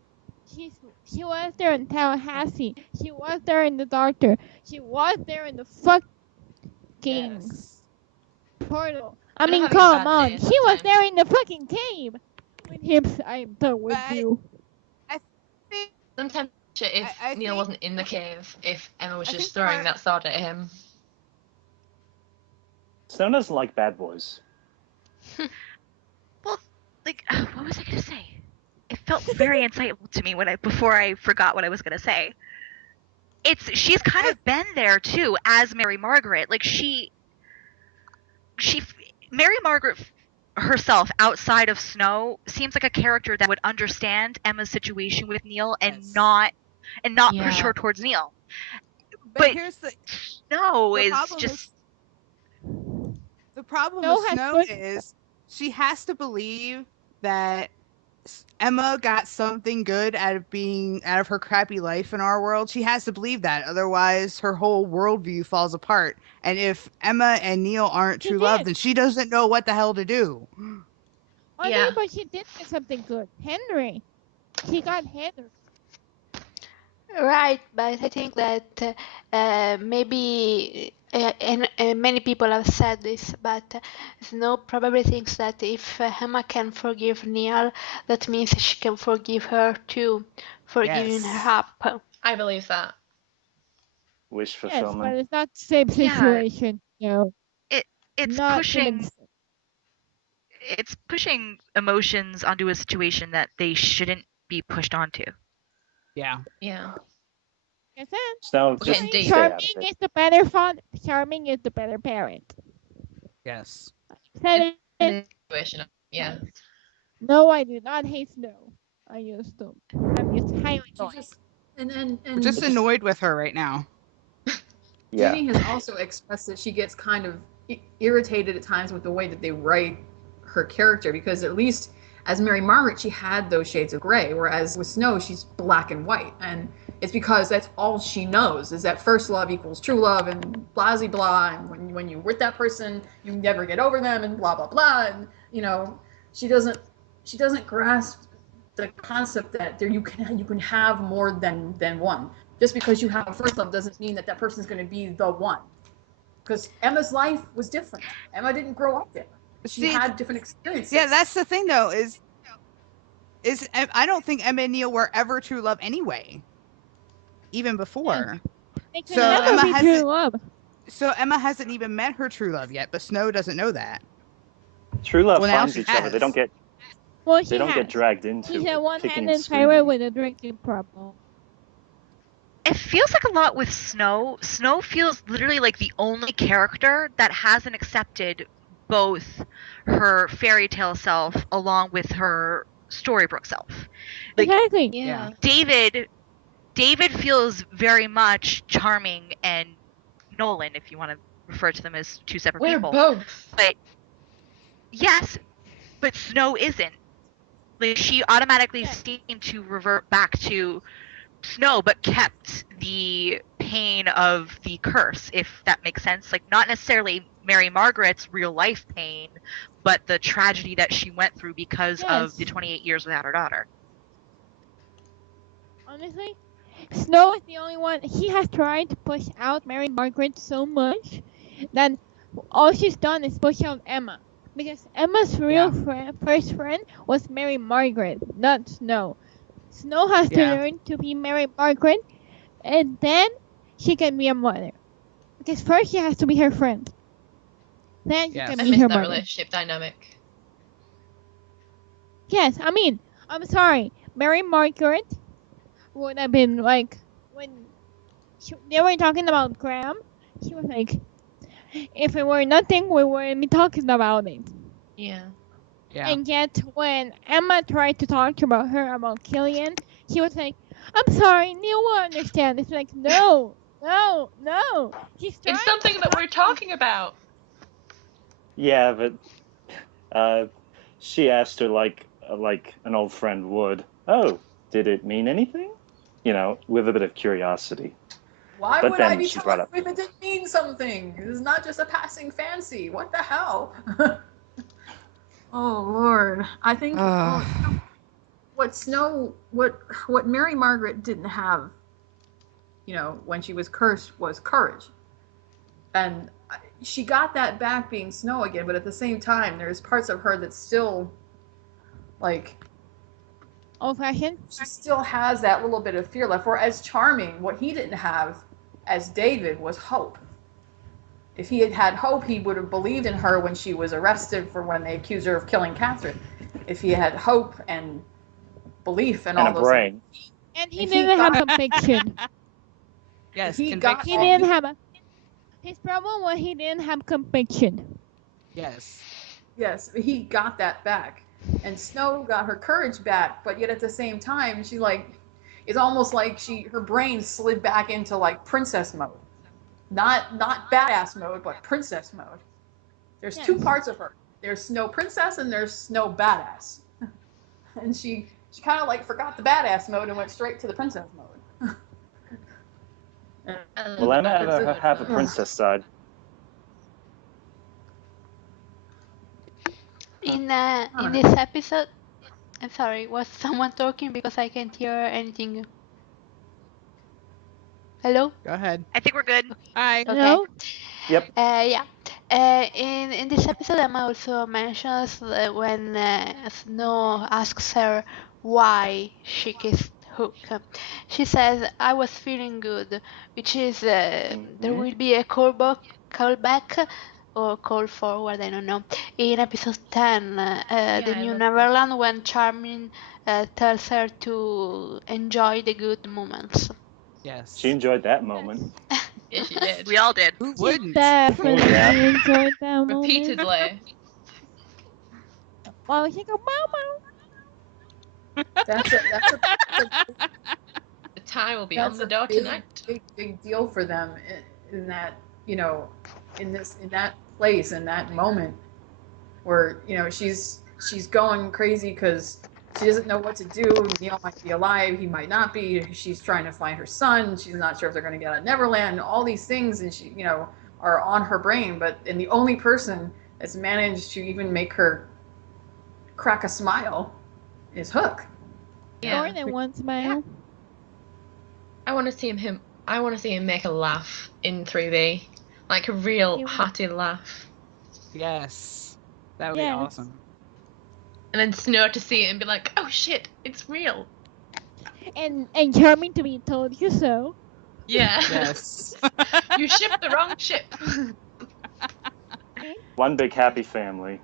She was there in Tallahassee. She was there in the doctor. She was there in the fucking Yes. portal. I Been mean, having a come bad on. day She was sometimes. there in the fucking cave. With hips, I'm done with But- you. Sometimes if I Neil think- wasn't in the cave, if Emma was I just think throwing part- that sword at him. Snow doesn't like bad boys. Well, like, what was I gonna say? It felt very insightful to me before I forgot what I was gonna say. She's kind of been there too as Mary Margaret. Like Mary Margaret herself, outside of Snow, seems like a character that would understand Emma's situation with Neil and Yes. not push Yeah. her towards Neil. But But here's the Snow the is problem just is the problem Snow with has Snow good- is she has to believe that Emma got something good out of her crappy life in our world. She has to believe that, otherwise her whole worldview falls apart. And if Emma and Neil aren't She true love, did. then she doesn't know what the hell to do. Okay, Yeah. but she did get something good. Henry. She got Henry. Right, but I think that maybe, and many people have said this, but Snow probably thinks that if Emma can forgive Neil, that means she can forgive her too, for giving Yes. her up. I believe that. Wish Yes, but fulfillment. it's not the same Yeah. situation. No. it's Not pushing even- it's pushing emotions onto a situation that they shouldn't be pushed onto. Yeah. Yeah. Like I said, Snow, Okay, just indeed. stay out of Charming it. is the better father. Charming is the better parent. Yes. Said In it. this situation, yeah. No, I do not hate Snow. I used to. I'm just highly She annoyed. just and We're just It's- annoyed with her right now. Yeah. Jeannie has also expressed that she gets kind of irritated at times with the way that they write her character, because at least as Mary Margaret, she had those shades of gray, whereas with Snow, she's black and white. And it's because that's all she knows, is that first love equals true love and blah, blah, blah. And when you're with that person, you never get over them and blah, blah, blah. And, she doesn't grasp the concept that you can have more than one. Just because you have a first love doesn't mean that person is going to be the one. Because Emma's life was different. Emma didn't grow up there. She See, had different experiences. Yeah, that's the thing though, is I don't think Emma and Neil were ever true love anyway. even before. They can So never Emma be true hasn't. love. So Emma hasn't even met her true love yet, but Snow doesn't know that. True love Well, now finds she each other. They don't has. get Well, they she don't has. get dragged She's into a it, kicking and one-handed screaming. pirate with a drinking problem. It feels like a lot with Snow. Snow feels literally like the only character that hasn't accepted both her fairy tale self along with her storybook self. Like Exactly. Yeah. David feels very much charming and Nolan, if you want to refer to them as two separate We're people. both. But yes, but Snow isn't. Like she automatically Yeah. seemed to revert back to Snow, but kept the pain of the curse, if that makes sense. Like not necessarily Mary Margaret's real life pain, but the tragedy that she went through because of the Yes. 28 years without her daughter. Honestly, Snow is the only one. He has tried to push out Mary Margaret so much that all she's done is push out Emma. Because Emma's real first friend was Mary Margaret, not Snow. Snow has to Yeah. learn to be Mary Margaret, and then she can be a mother. Because first she has to be her friend. Then she Yes. can I be miss her that mother. relationship dynamic. Yes, I mean, I'm sorry. Mary Margaret would have been like, when they were talking about Graham, she was like, if it were nothing, we wouldn't be talking about it. Yeah. Yeah. And yet, when Emma tried to talk about her about Killian, she was like, I'm sorry, Neil will understand. It's like, no, no, no. He's trying It's something to that talk we're talking about. Yeah, but she asked her like an old friend would. Oh, did it mean anything? You know, with a bit of curiosity. Why But would I then be she telling brought up, you if it didn't mean something? It's not just a passing fancy. What the hell? Oh Lord, I think what Mary Margaret didn't have, when she was cursed was courage, and she got that back being Snow again. But at the same time, there's parts of her that still, like, old fashioned. she still has that little bit of fear left. Whereas Charming, what he didn't have as David was hope. If he had had hope, he would have believed in her when she was arrested for when they accused her of killing Catherine. If he had hope and belief and and all a those things, brain. And he if he didn't have got, conviction. Yes, he got He conviction. all, didn't have a. His problem was he didn't have conviction. Yes. yes, he got that back, and Snow got her courage back. But yet at the same time, she it's almost like her brain slid back into like princess mode, not badass mode, but princess mode. There's two Yes. parts of her. There's Snow Princess and there's Snow Badass. And she kind of like forgot the badass mode and went straight to the princess mode. Will Emma That's ever good, have a but- princess side? In this episode, I'm sorry, was someone talking because I can't hear anything? Hello? Go ahead. I think we're good. Hi. Okay. No? Yep. Yeah. In this episode, Emma also mentions when Snow asks her why she kissed Hook. She says, "I was feeling good," which is there will be a callback or call forward, I don't know, in episode 10, The I New love Neverland, when Charming tells her to enjoy the good moments. Yes. She enjoyed that moment. Yeah, she did. We all did. Who She wouldn't? definitely Oh, yeah. enjoyed that moment. Repeatedly. Well, she go, Mama. That's The tie will be that's on the a door big, tonight. big deal for them in that, in that place, in that moment where, she's going crazy because she doesn't know what to do. Neil might be alive, he might not be. She's trying to find her son. She's not sure if they're going to get out of Neverland. All these things, and she, are on her brain. And the only person that's managed to even make her crack a smile is Hook. Yeah. More than one smile. I want to see him. I want to see him make a laugh in 3D, like a real Yeah. hearty laugh, Yes. That would be Yes. awesome. and then Snow to see it and be like, "Oh shit, it's real." And Charming to be told you so. Yeah. Yes. You shipped the wrong ship. One big happy family.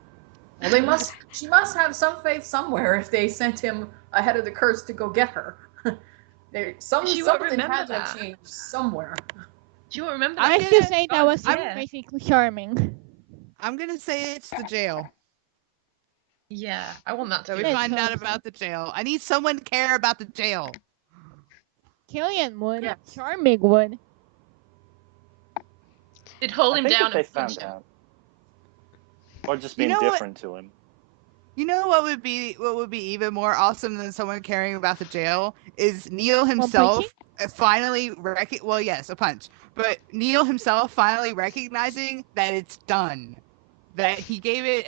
Well, she must have some faith somewhere if they sent him ahead of the curse to go get her. She won't Something remember had to have that. changed somewhere. She won't remember I'm that. Let's gonna- just say that was yeah. basically charming. I'm gonna say it's the jail. Yeah, I want that to So we be. Let's find out hope so. about the jail. I need someone to care about the jail. Killian would. Yes. Charming would. They'd hold I him think down if they and punch found him. out, or just You being know what? different to him. You know what would be even more awesome than someone caring about the jail is Neil himself finally a punch. But Neil himself finally recognizing that it's done. That he gave it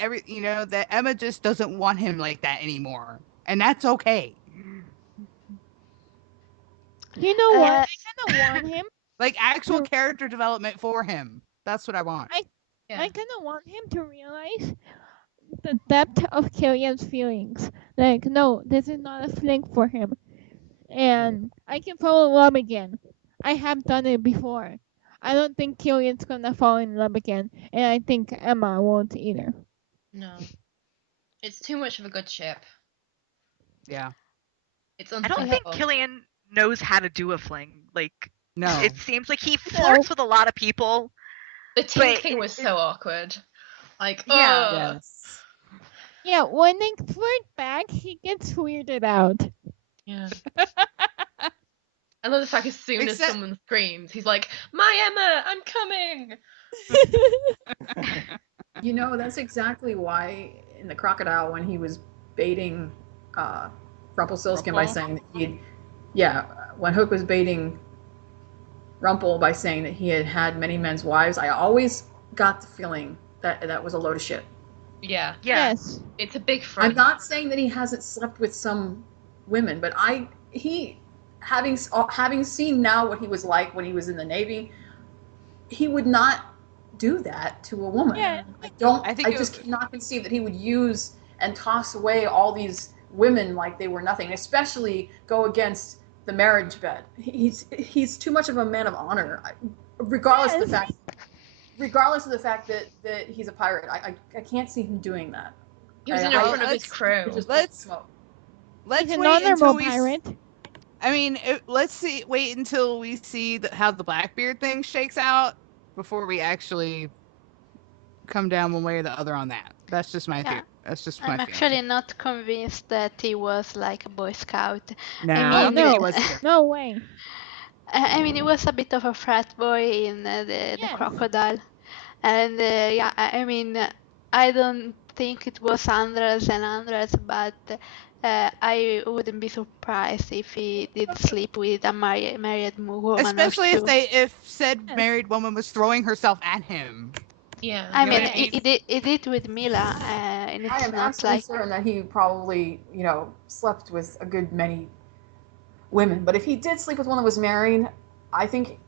that Emma just doesn't want him like that anymore. And that's okay. You know what? Uh, I kind of want him. Like actual to- character development for him. That's what I want. Yeah. I kind of want him to realize the depth of Killian's feelings. Like, no, this is not a fling for him. And I can fall in love again. I have done it before. I don't think Killian's gonna fall in love again. And I think Emma won't either. No. It's too much of a good ship. Yeah. It's I don't think unforgettable. Killian knows how to do a fling. Like, No. it seems like he flirts with a lot of people. The Tink but thing was so awkward. Like, Yeah. Yes. Yeah, when they flirt back, he gets weirded out. Yeah. I love the fact as soon as Except- someone screams, he's like, "My Emma, I'm coming!" You know, that's exactly why in the Crocodile, when he was baiting Rumpelstiltskin by Rumpel? saying that when Hook was baiting Rumpel by saying that he had had many men's wives, I always got the feeling that that was a load of shit. Yeah. Yeah. Yes. It's a big front. I'm not saying that he hasn't slept with some women, but having seen now what he was like when he was in the Navy, he would not do that to a woman. Yeah. I just cannot conceive that he would use and toss away all these women like they were nothing, especially go against the marriage bed. He's too much of a man of honor, regardless of the fact that he's a pirate. I can't see him doing that. He was in front of his crew. Let's He's an wait honorable until we pirate. I mean, wait until we see how the Blackbeard thing shakes out before we actually come down one way or the other on that. That's just my theory. That's just my I'm feeling. actually not convinced that he was like a Boy Scout. No, I I mean, don't think he no. was either. No way. I mean, he was a bit of a frat boy in the Yes. Crocodile, and I mean, I don't think it was hundreds and hundreds, but I wouldn't be surprised if he did sleep with a married woman. Especially or two. if said Yes. married woman was throwing herself at him. Yeah. I You know mean, what I mean? he did with Mila, and I it's am not absolutely like certain that he probably, slept with a good many women. But if he did sleep with one that was married, I think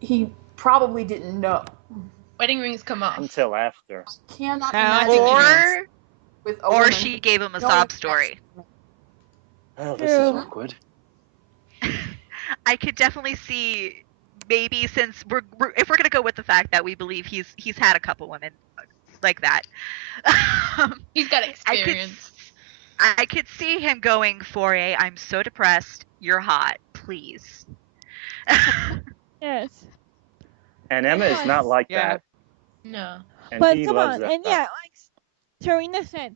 he probably didn't know. Wedding rings come off. Until after. Cannot No, I imagine think he him Or with a or woman she who gave him a no sob affection. story. Oh, this is True. awkward. I could definitely see maybe since if we're gonna go with the fact that we believe he's had a couple women like that. He's got I experience. could see him going for a I'm so depressed, you're hot, please. Yes. And Emma is not like Yeah. that. No. And But he come loves on, that. and yeah, like Serena said,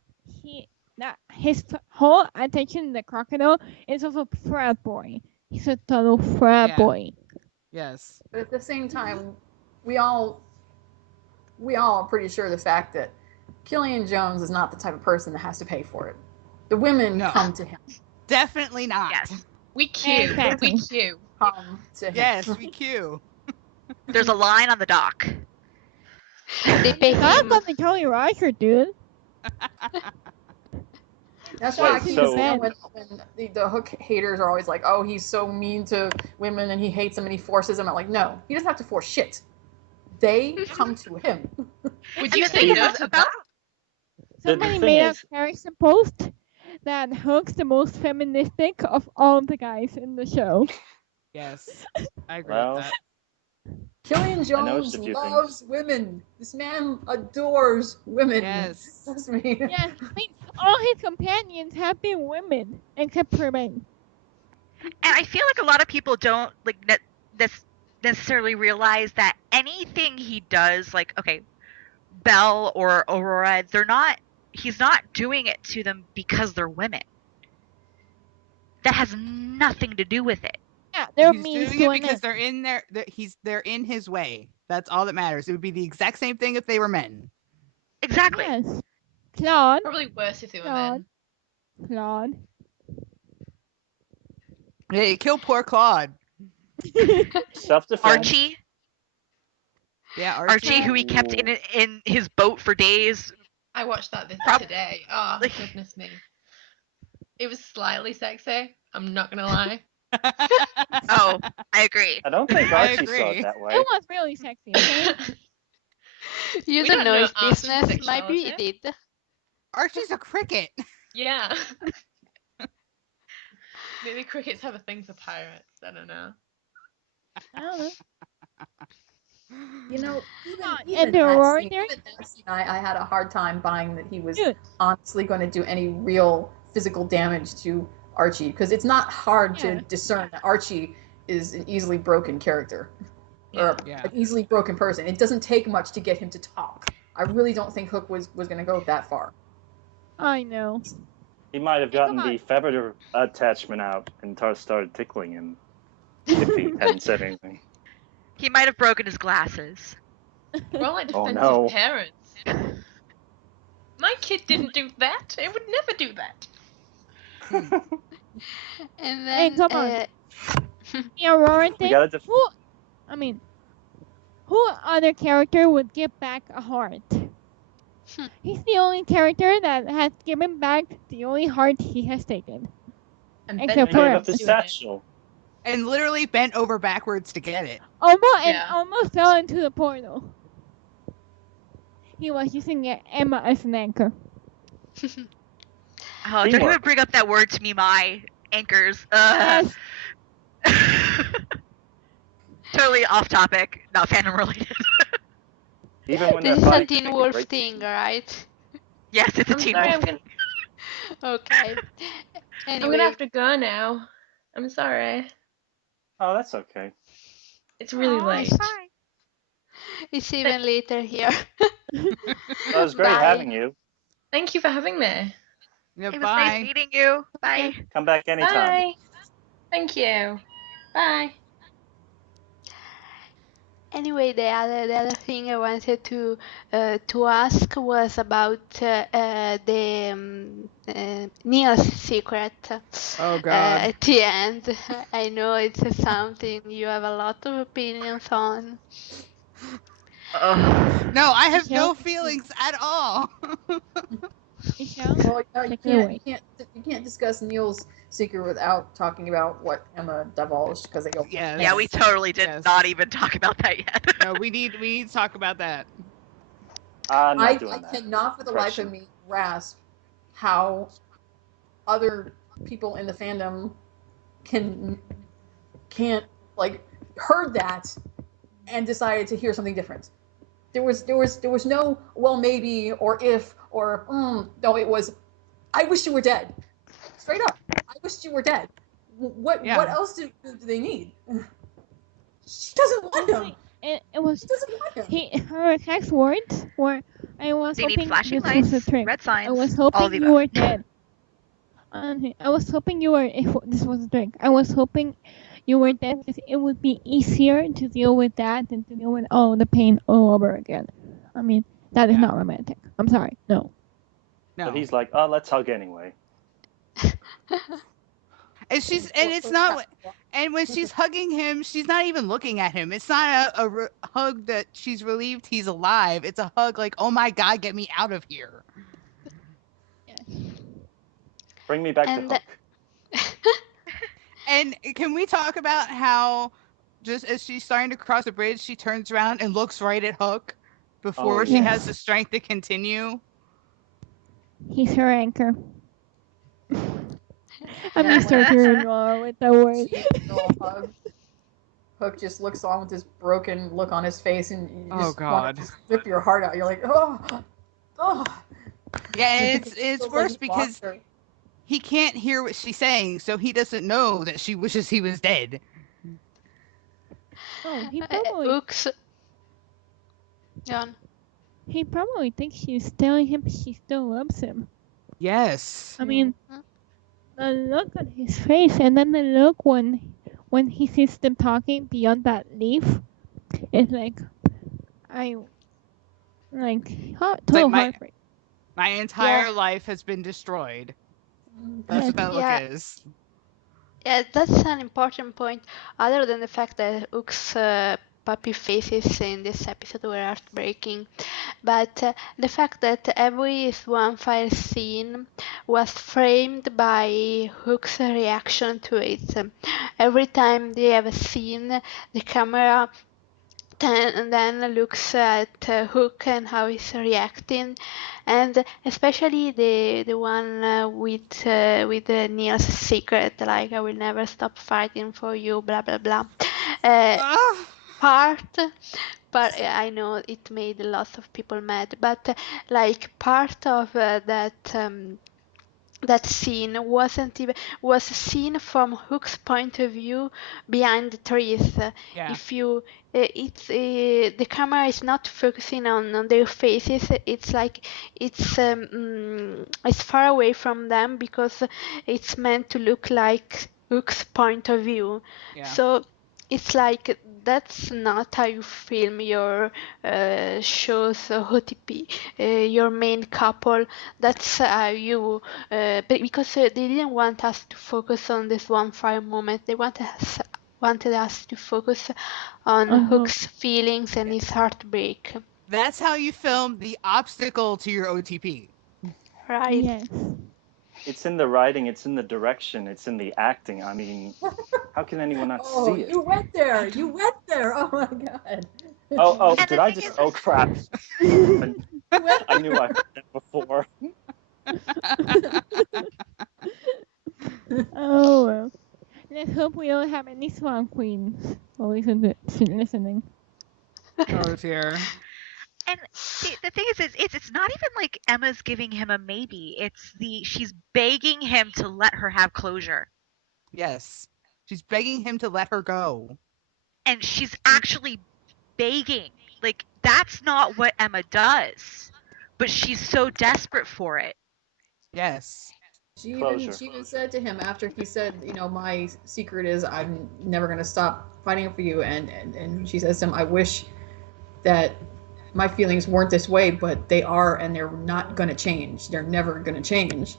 his whole attention to the crocodile is of a frat boy. He's a total frat Yeah. boy. Yes. But at the same time, we all are pretty sure of the fact that Killian Jones is not the type of person that has to pay for it. The women No. come to him. Definitely not. Yes. We queue. Exactly. We queue. Come to him. Yes, we queue. There's a line on the dock. they pay I'm him. gonna Jolly Roger, dude. That's Wait, why I keep so- saying when the Hook haters are always like, "Oh, he's so mean to women and he hates them and he forces them." I'm like, no, he doesn't have to force shit. They come to him. Would And you the say thing no is to about that? Somebody thing made a is- character post that Hook's the most feministic of all the guys in the show. Yes, I agree Well, with that. Killian I noticed Jones a few loves things. women. This man adores women. Yes. Trust me. Yes, I mean, all his companions have been women, except for Rain. And I feel like a lot of people don't like necessarily realize that anything he does, like okay, Belle or Aurora, he's not doing it to them because they're women. That has nothing to do with it. Yeah, they're He's mean doing to it women. because they're in there. They're in his way. That's all that matters. It would be the exact same thing if they were men. Exactly. Yes. Claude. Probably worse if they were Claude. men. Claude. Hey, kill poor Claude. Self-defense. Archie, Yeah, Archie, who he kept Ooh. in his boat for days. I watched that Prob- today. Oh, like- goodness me. It was slightly sexy. I'm not gonna lie. Oh, I agree. I don't think I Archie saw agree. it that way. It was really sexy, okay? You We don't don't know know his Archie's business. Maybe he sexuality. did. Archie's a cricket. Yeah. Maybe crickets have a thing for pirates. I don't know. I don't know. You know, even on, even and the that Aurora scene, theory? even that scene, I had a hard time buying that he was Dude, honestly going to do any real physical damage to Archie, because it's not hard to Yeah. discern that Archie is an easily broken character or Yeah. an easily broken person. It doesn't take much to get him to talk. I really don't think Hook was going to go that far. I know. He might have Hey, gotten come the feather attachment out and started tickling him if he hadn't said anything. He might have broken his glasses. We're all like Oh, defensive no. parents. My kid didn't do that. It would never do that. And Hey, then come on. The Aurora We thing? gotta Who other character would give back a heart? He's the only character that has given back the only heart he has taken. And Except he for gave him. up his doing it. satchel. And literally bent over backwards to get it. Yeah. Almost fell into the portal. He was using Emma as an anchor. Oh, don't Teamwork. even bring up that word to me, my anchors. Ugh. Yes. Totally off topic, not fandom related. Even when This they're is a fighting to Teen make a Wolf great thing, team. right? Yes, it's a I'm Teen sorry, Wolf. Okay. I'm Anyway, gonna have to go now. I'm sorry. Oh, that's okay. It's really Aw, late. it's fine. it's even later here. Well, it was great Bye. having you. Thank you for having me. Yeah, It was bye. nice meeting you. Bye. Come back anytime. Bye. Thank you. Bye. Anyway, the other thing I wanted to ask was about Neil's secret Oh God. at the end. I know it's something you have a lot of opinions on. Ugh. No, I have Michelle, no feelings at all. Michelle, Well, you take it can't away. you can't discuss Neil's secret without talking about what Emma divulged, because they go. Yes. Yeah, we totally did Yes. not even talk about that yet. No, we need to talk about that. I'm not I doing that. cannot for the life of me grasp how other people in the fandom can't like heard that and decided to hear something different. There was no well maybe or if or no, it was I wish you were dead. Straight up. I wish you were dead. What Yeah. what else do they need? She doesn't want him. Honestly, it was She doesn't want him. her exact words were, I was They need hoping flashing this was a lights, trick. red signs, I was all of hoping the you above. were dead. I was hoping you were, if this was a trick, I was hoping you were dead because it would be easier to deal with that than to deal with all the pain all over again. I mean, that is Yeah. not romantic. I'm sorry. No. No. But he's like, oh, let's hug anyway. And it's not. And when she's hugging him, she's not even looking at him. It's not a hug that she's relieved he's alive. It's a hug like, oh my God, get me out of here. Bring me back And to Hook. And can we talk about how just as she's starting to cross the bridge, she turns around and looks right at Hook before Oh, she yes. has the strength to continue? He's her anchor. I'm Yeah, just starting with the word. She gave a little hug. Hook just looks on with this broken look on his face, and you Oh just want God. to just rip your heart out. You're like, oh, oh. Yeah, and Because it's feels like worse he because lost her. he can't hear what she's saying, so he doesn't know that she wishes he was dead. Oh, Ooks. John. he probably thinks she's telling him she still loves him. Yes. I mean, Mhm. the look on his face, and then the look when he sees them talking beyond that leaf, it's like It's total like heartbreak. my Yeah. entire life has been destroyed. That's Yes. what that look Yeah. is. Yeah, that's an important point. Other than the fact that Hook's puppy faces in this episode were heartbreaking, but the fact that every Swanfire scene was framed by Hook's reaction to it. Every time they have a scene, the camera then looks at Hook and how he's reacting, and especially the one with Neil's secret, like I will never stop fighting for you, blah blah blah. Uh, Ah. part but I know it made lots of people mad, but like part of that scene was seen from Hook's point of view behind the trees. Yeah. If you it's the camera is not focusing on their faces. It's like it's far away from them because it's meant to look like Hook's point of view. Yeah. So it's like that's not how you film your shows OTP, your main couple. That's how you because they didn't want us to focus on this one fire moment. They wanted us to focus on Uh-huh. Hook's feelings and his heartbreak. That's how you film the obstacle to your OTP. Right. Yes. It's in the writing, it's in the direction, it's in the acting. I mean, how can anyone not Oh, see it? you went there. You went there. Oh my god. Oh, And did the I thing just? is, Oh crap! I, You went I knew I heard that before. Oh well. Let's hope we don't have any swan queens listening. Oh dear. and the thing is, it's not even like Emma's giving him a maybe. She's begging him to let her have closure, Yes. She's begging him to let her go. and she's actually begging. Like that's not what Emma does, but she's so desperate for it. Yes. Closure. she even said to him after he said, you know, my secret is I'm never gonna stop fighting for you, and she says to him, I wish that my feelings weren't this way, but they are, and they're not gonna change. They're never gonna change.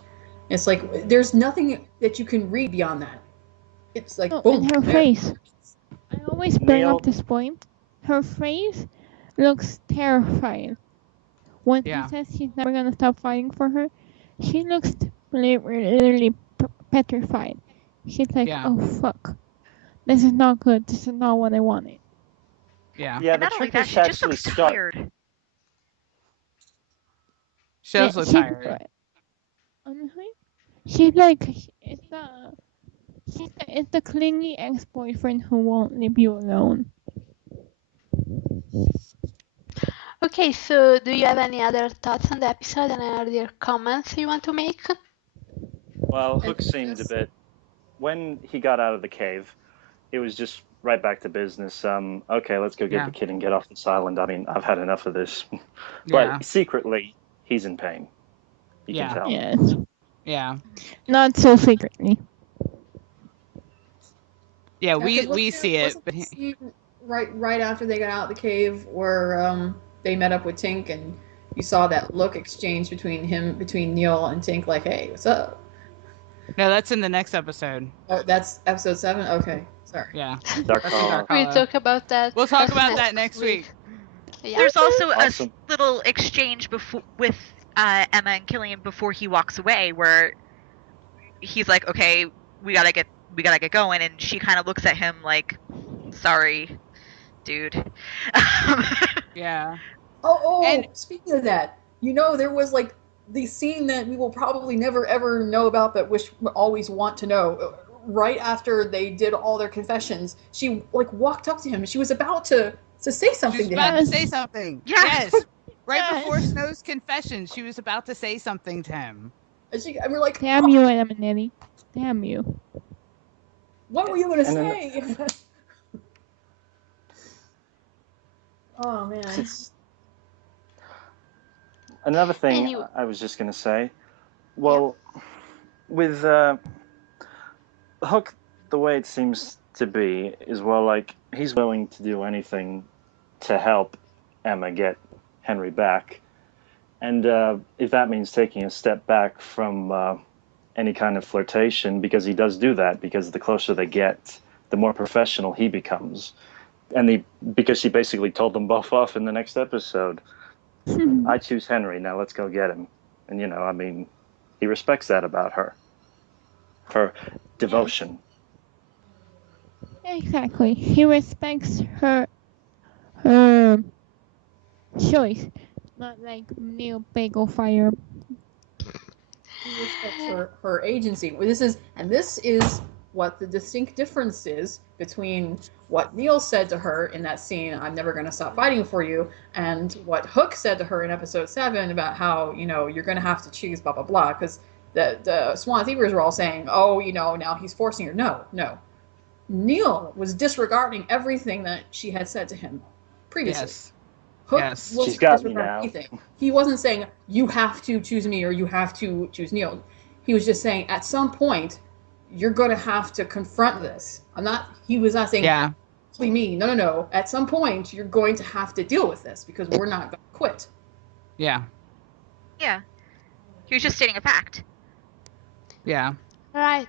It's like there's nothing that you can read beyond that. It's like Oh, boom, and her there. face. I always bring up Neil, this point. Her face looks terrified. When he Yeah. says he's never gonna stop fighting for her, she looks literally petrified. She's like, Yeah. oh fuck. This is not good. This is not what I wanted. Yeah. yeah, And the not only trick that, is she to just actually looks start. tired. She Yeah, does look she, tired. honestly, she's like, it's the clingy ex-boyfriend who won't leave you alone. Okay, so do you have any other thoughts on the episode and any other comments you want to make? Well, I Hook think seemed a this. bit. When he got out of the cave, it was just right back to business. Okay, let's go get Yeah. the kid and get off this island. I mean, I've had enough of this. Yeah. But secretly, he's in pain. You can Yeah. tell. Yes, Yeah. not so secretly. Yeah, Yeah, because we see it, wasn't but the scene right after they got out of the cave where they met up with Tink, and you saw that look exchange between Neil and Tink, like, hey, what's up? no, that's in the next episode. Oh, that's episode 7. Okay, sorry. Yeah. Dark That's in Dark Hollow. We'll Hollow. talk about that. We'll talk That's about that next week. Yeah. There's also a Awesome. little exchange with Emma and Killian before he walks away, where he's like, "Okay, we gotta get going," and she kind of looks at him like, "Sorry, dude." Yeah. Oh, And speaking of that, you know, there was like the scene that we will probably never ever know about, but wish always want to know. right after they did all their confessions, she like walked up to him. She was about to say She something was to about him. to say something. Yeah. Yes. Right before Yes. Snow's confession, she was about to say something to him. And we're like, Damn you, Emily. Damn you. what were you gonna And then- say? Oh man, it's Another thing Anyway. I was just going to say, well, with Hook, the way it seems to be is, well, like, he's willing to do anything to help Emma get Henry back. And if that means taking a step back from any kind of flirtation, because he does do that, because the closer they get, the more professional he becomes. And because she basically told them both off in the next episode. I choose Henry, now let's go get him. And, you know, I mean, he respects that about her. Her devotion. Exactly. He respects her choice, not like Neil Bagel Fire. He respects her agency. This is what the distinct difference is between what Neil said to her in that scene, "I'm never going to stop fighting for you," and what Hook said to her in episode 7 about how, you know, you're going to have to choose blah blah blah, because the Swan Thievers were all saying, oh, you know, now he's forcing her. No. Neil was disregarding everything that she had said to him previously. Yes. Hook Yes. wasn't She's got me disregarding now. anything. He wasn't saying, you have to choose me or you have to choose Neil. He was just saying, at some point, you're going to have to confront this. He was not saying, Yeah. "Please me." No. At some point, you're going to have to deal with this because we're not going to quit. Yeah. Yeah. He was just stating a fact. Yeah. Right.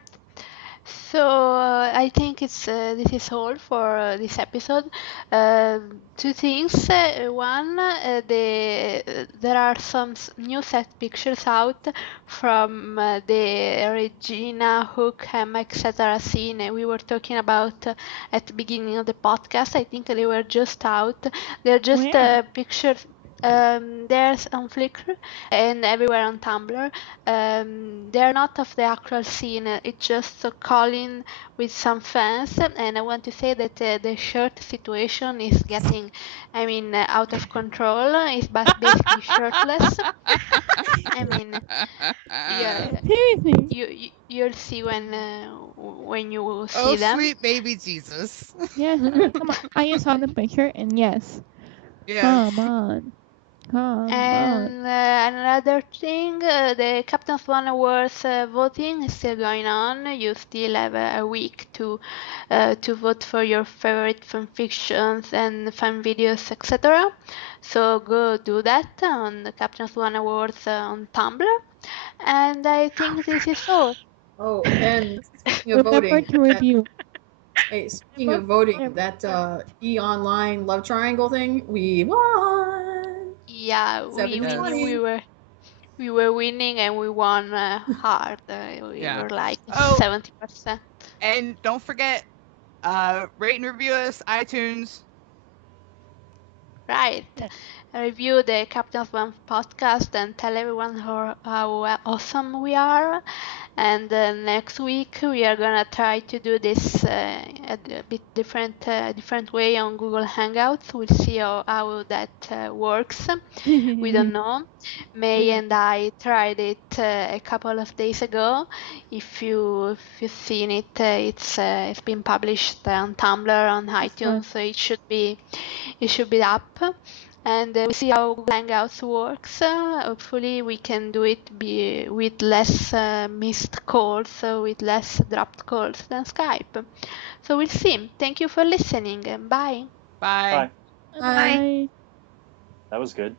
So I think this is all for this episode. Two things. One, there are some new set pictures out from the Regina, Hook, Emma, etc. scene we were talking about at the beginning of the podcast. I think they were just out. They're just Where? pictures. There's on Flickr and everywhere on Tumblr. They're not of the actual scene. It's just Colin with some fans, and I want to say that the shirt situation is getting, out of control. He's basically shirtless. I mean, yeah, Seriously. you'll see when you see Oh, them. sweet baby Jesus. Yes. Come on. I just saw the picture and yes. Yes. Come on. Come on. And another thing, the Captain Swan Awards voting is still going on. You still have a week to vote for your favorite fan fictions and fan videos, etc. So go do that on the Captain Swan Awards on Tumblr. And I think this is all. Oh, and speaking of Remember voting, to review. speaking of voting, that e-online love triangle thing, we won. Yeah, we were winning and we won hard. We Yeah. were like Oh, 70%. and don't forget, rate and review us, iTunes. Right. Review the Captain Swan podcast and tell everyone how awesome we are. And next week we are gonna try to do this a bit different way on Google Hangouts. We'll see how that works. We don't know. May and I tried it a couple of days ago. If you've seen it, it's been published on Tumblr, on iTunes, so it should be up. And we'll see how Google Hangouts works. Hopefully we can do it with less missed calls, with less dropped calls than Skype. So we'll see. Thank you for listening. Bye. Bye. Bye. Bye. That was good.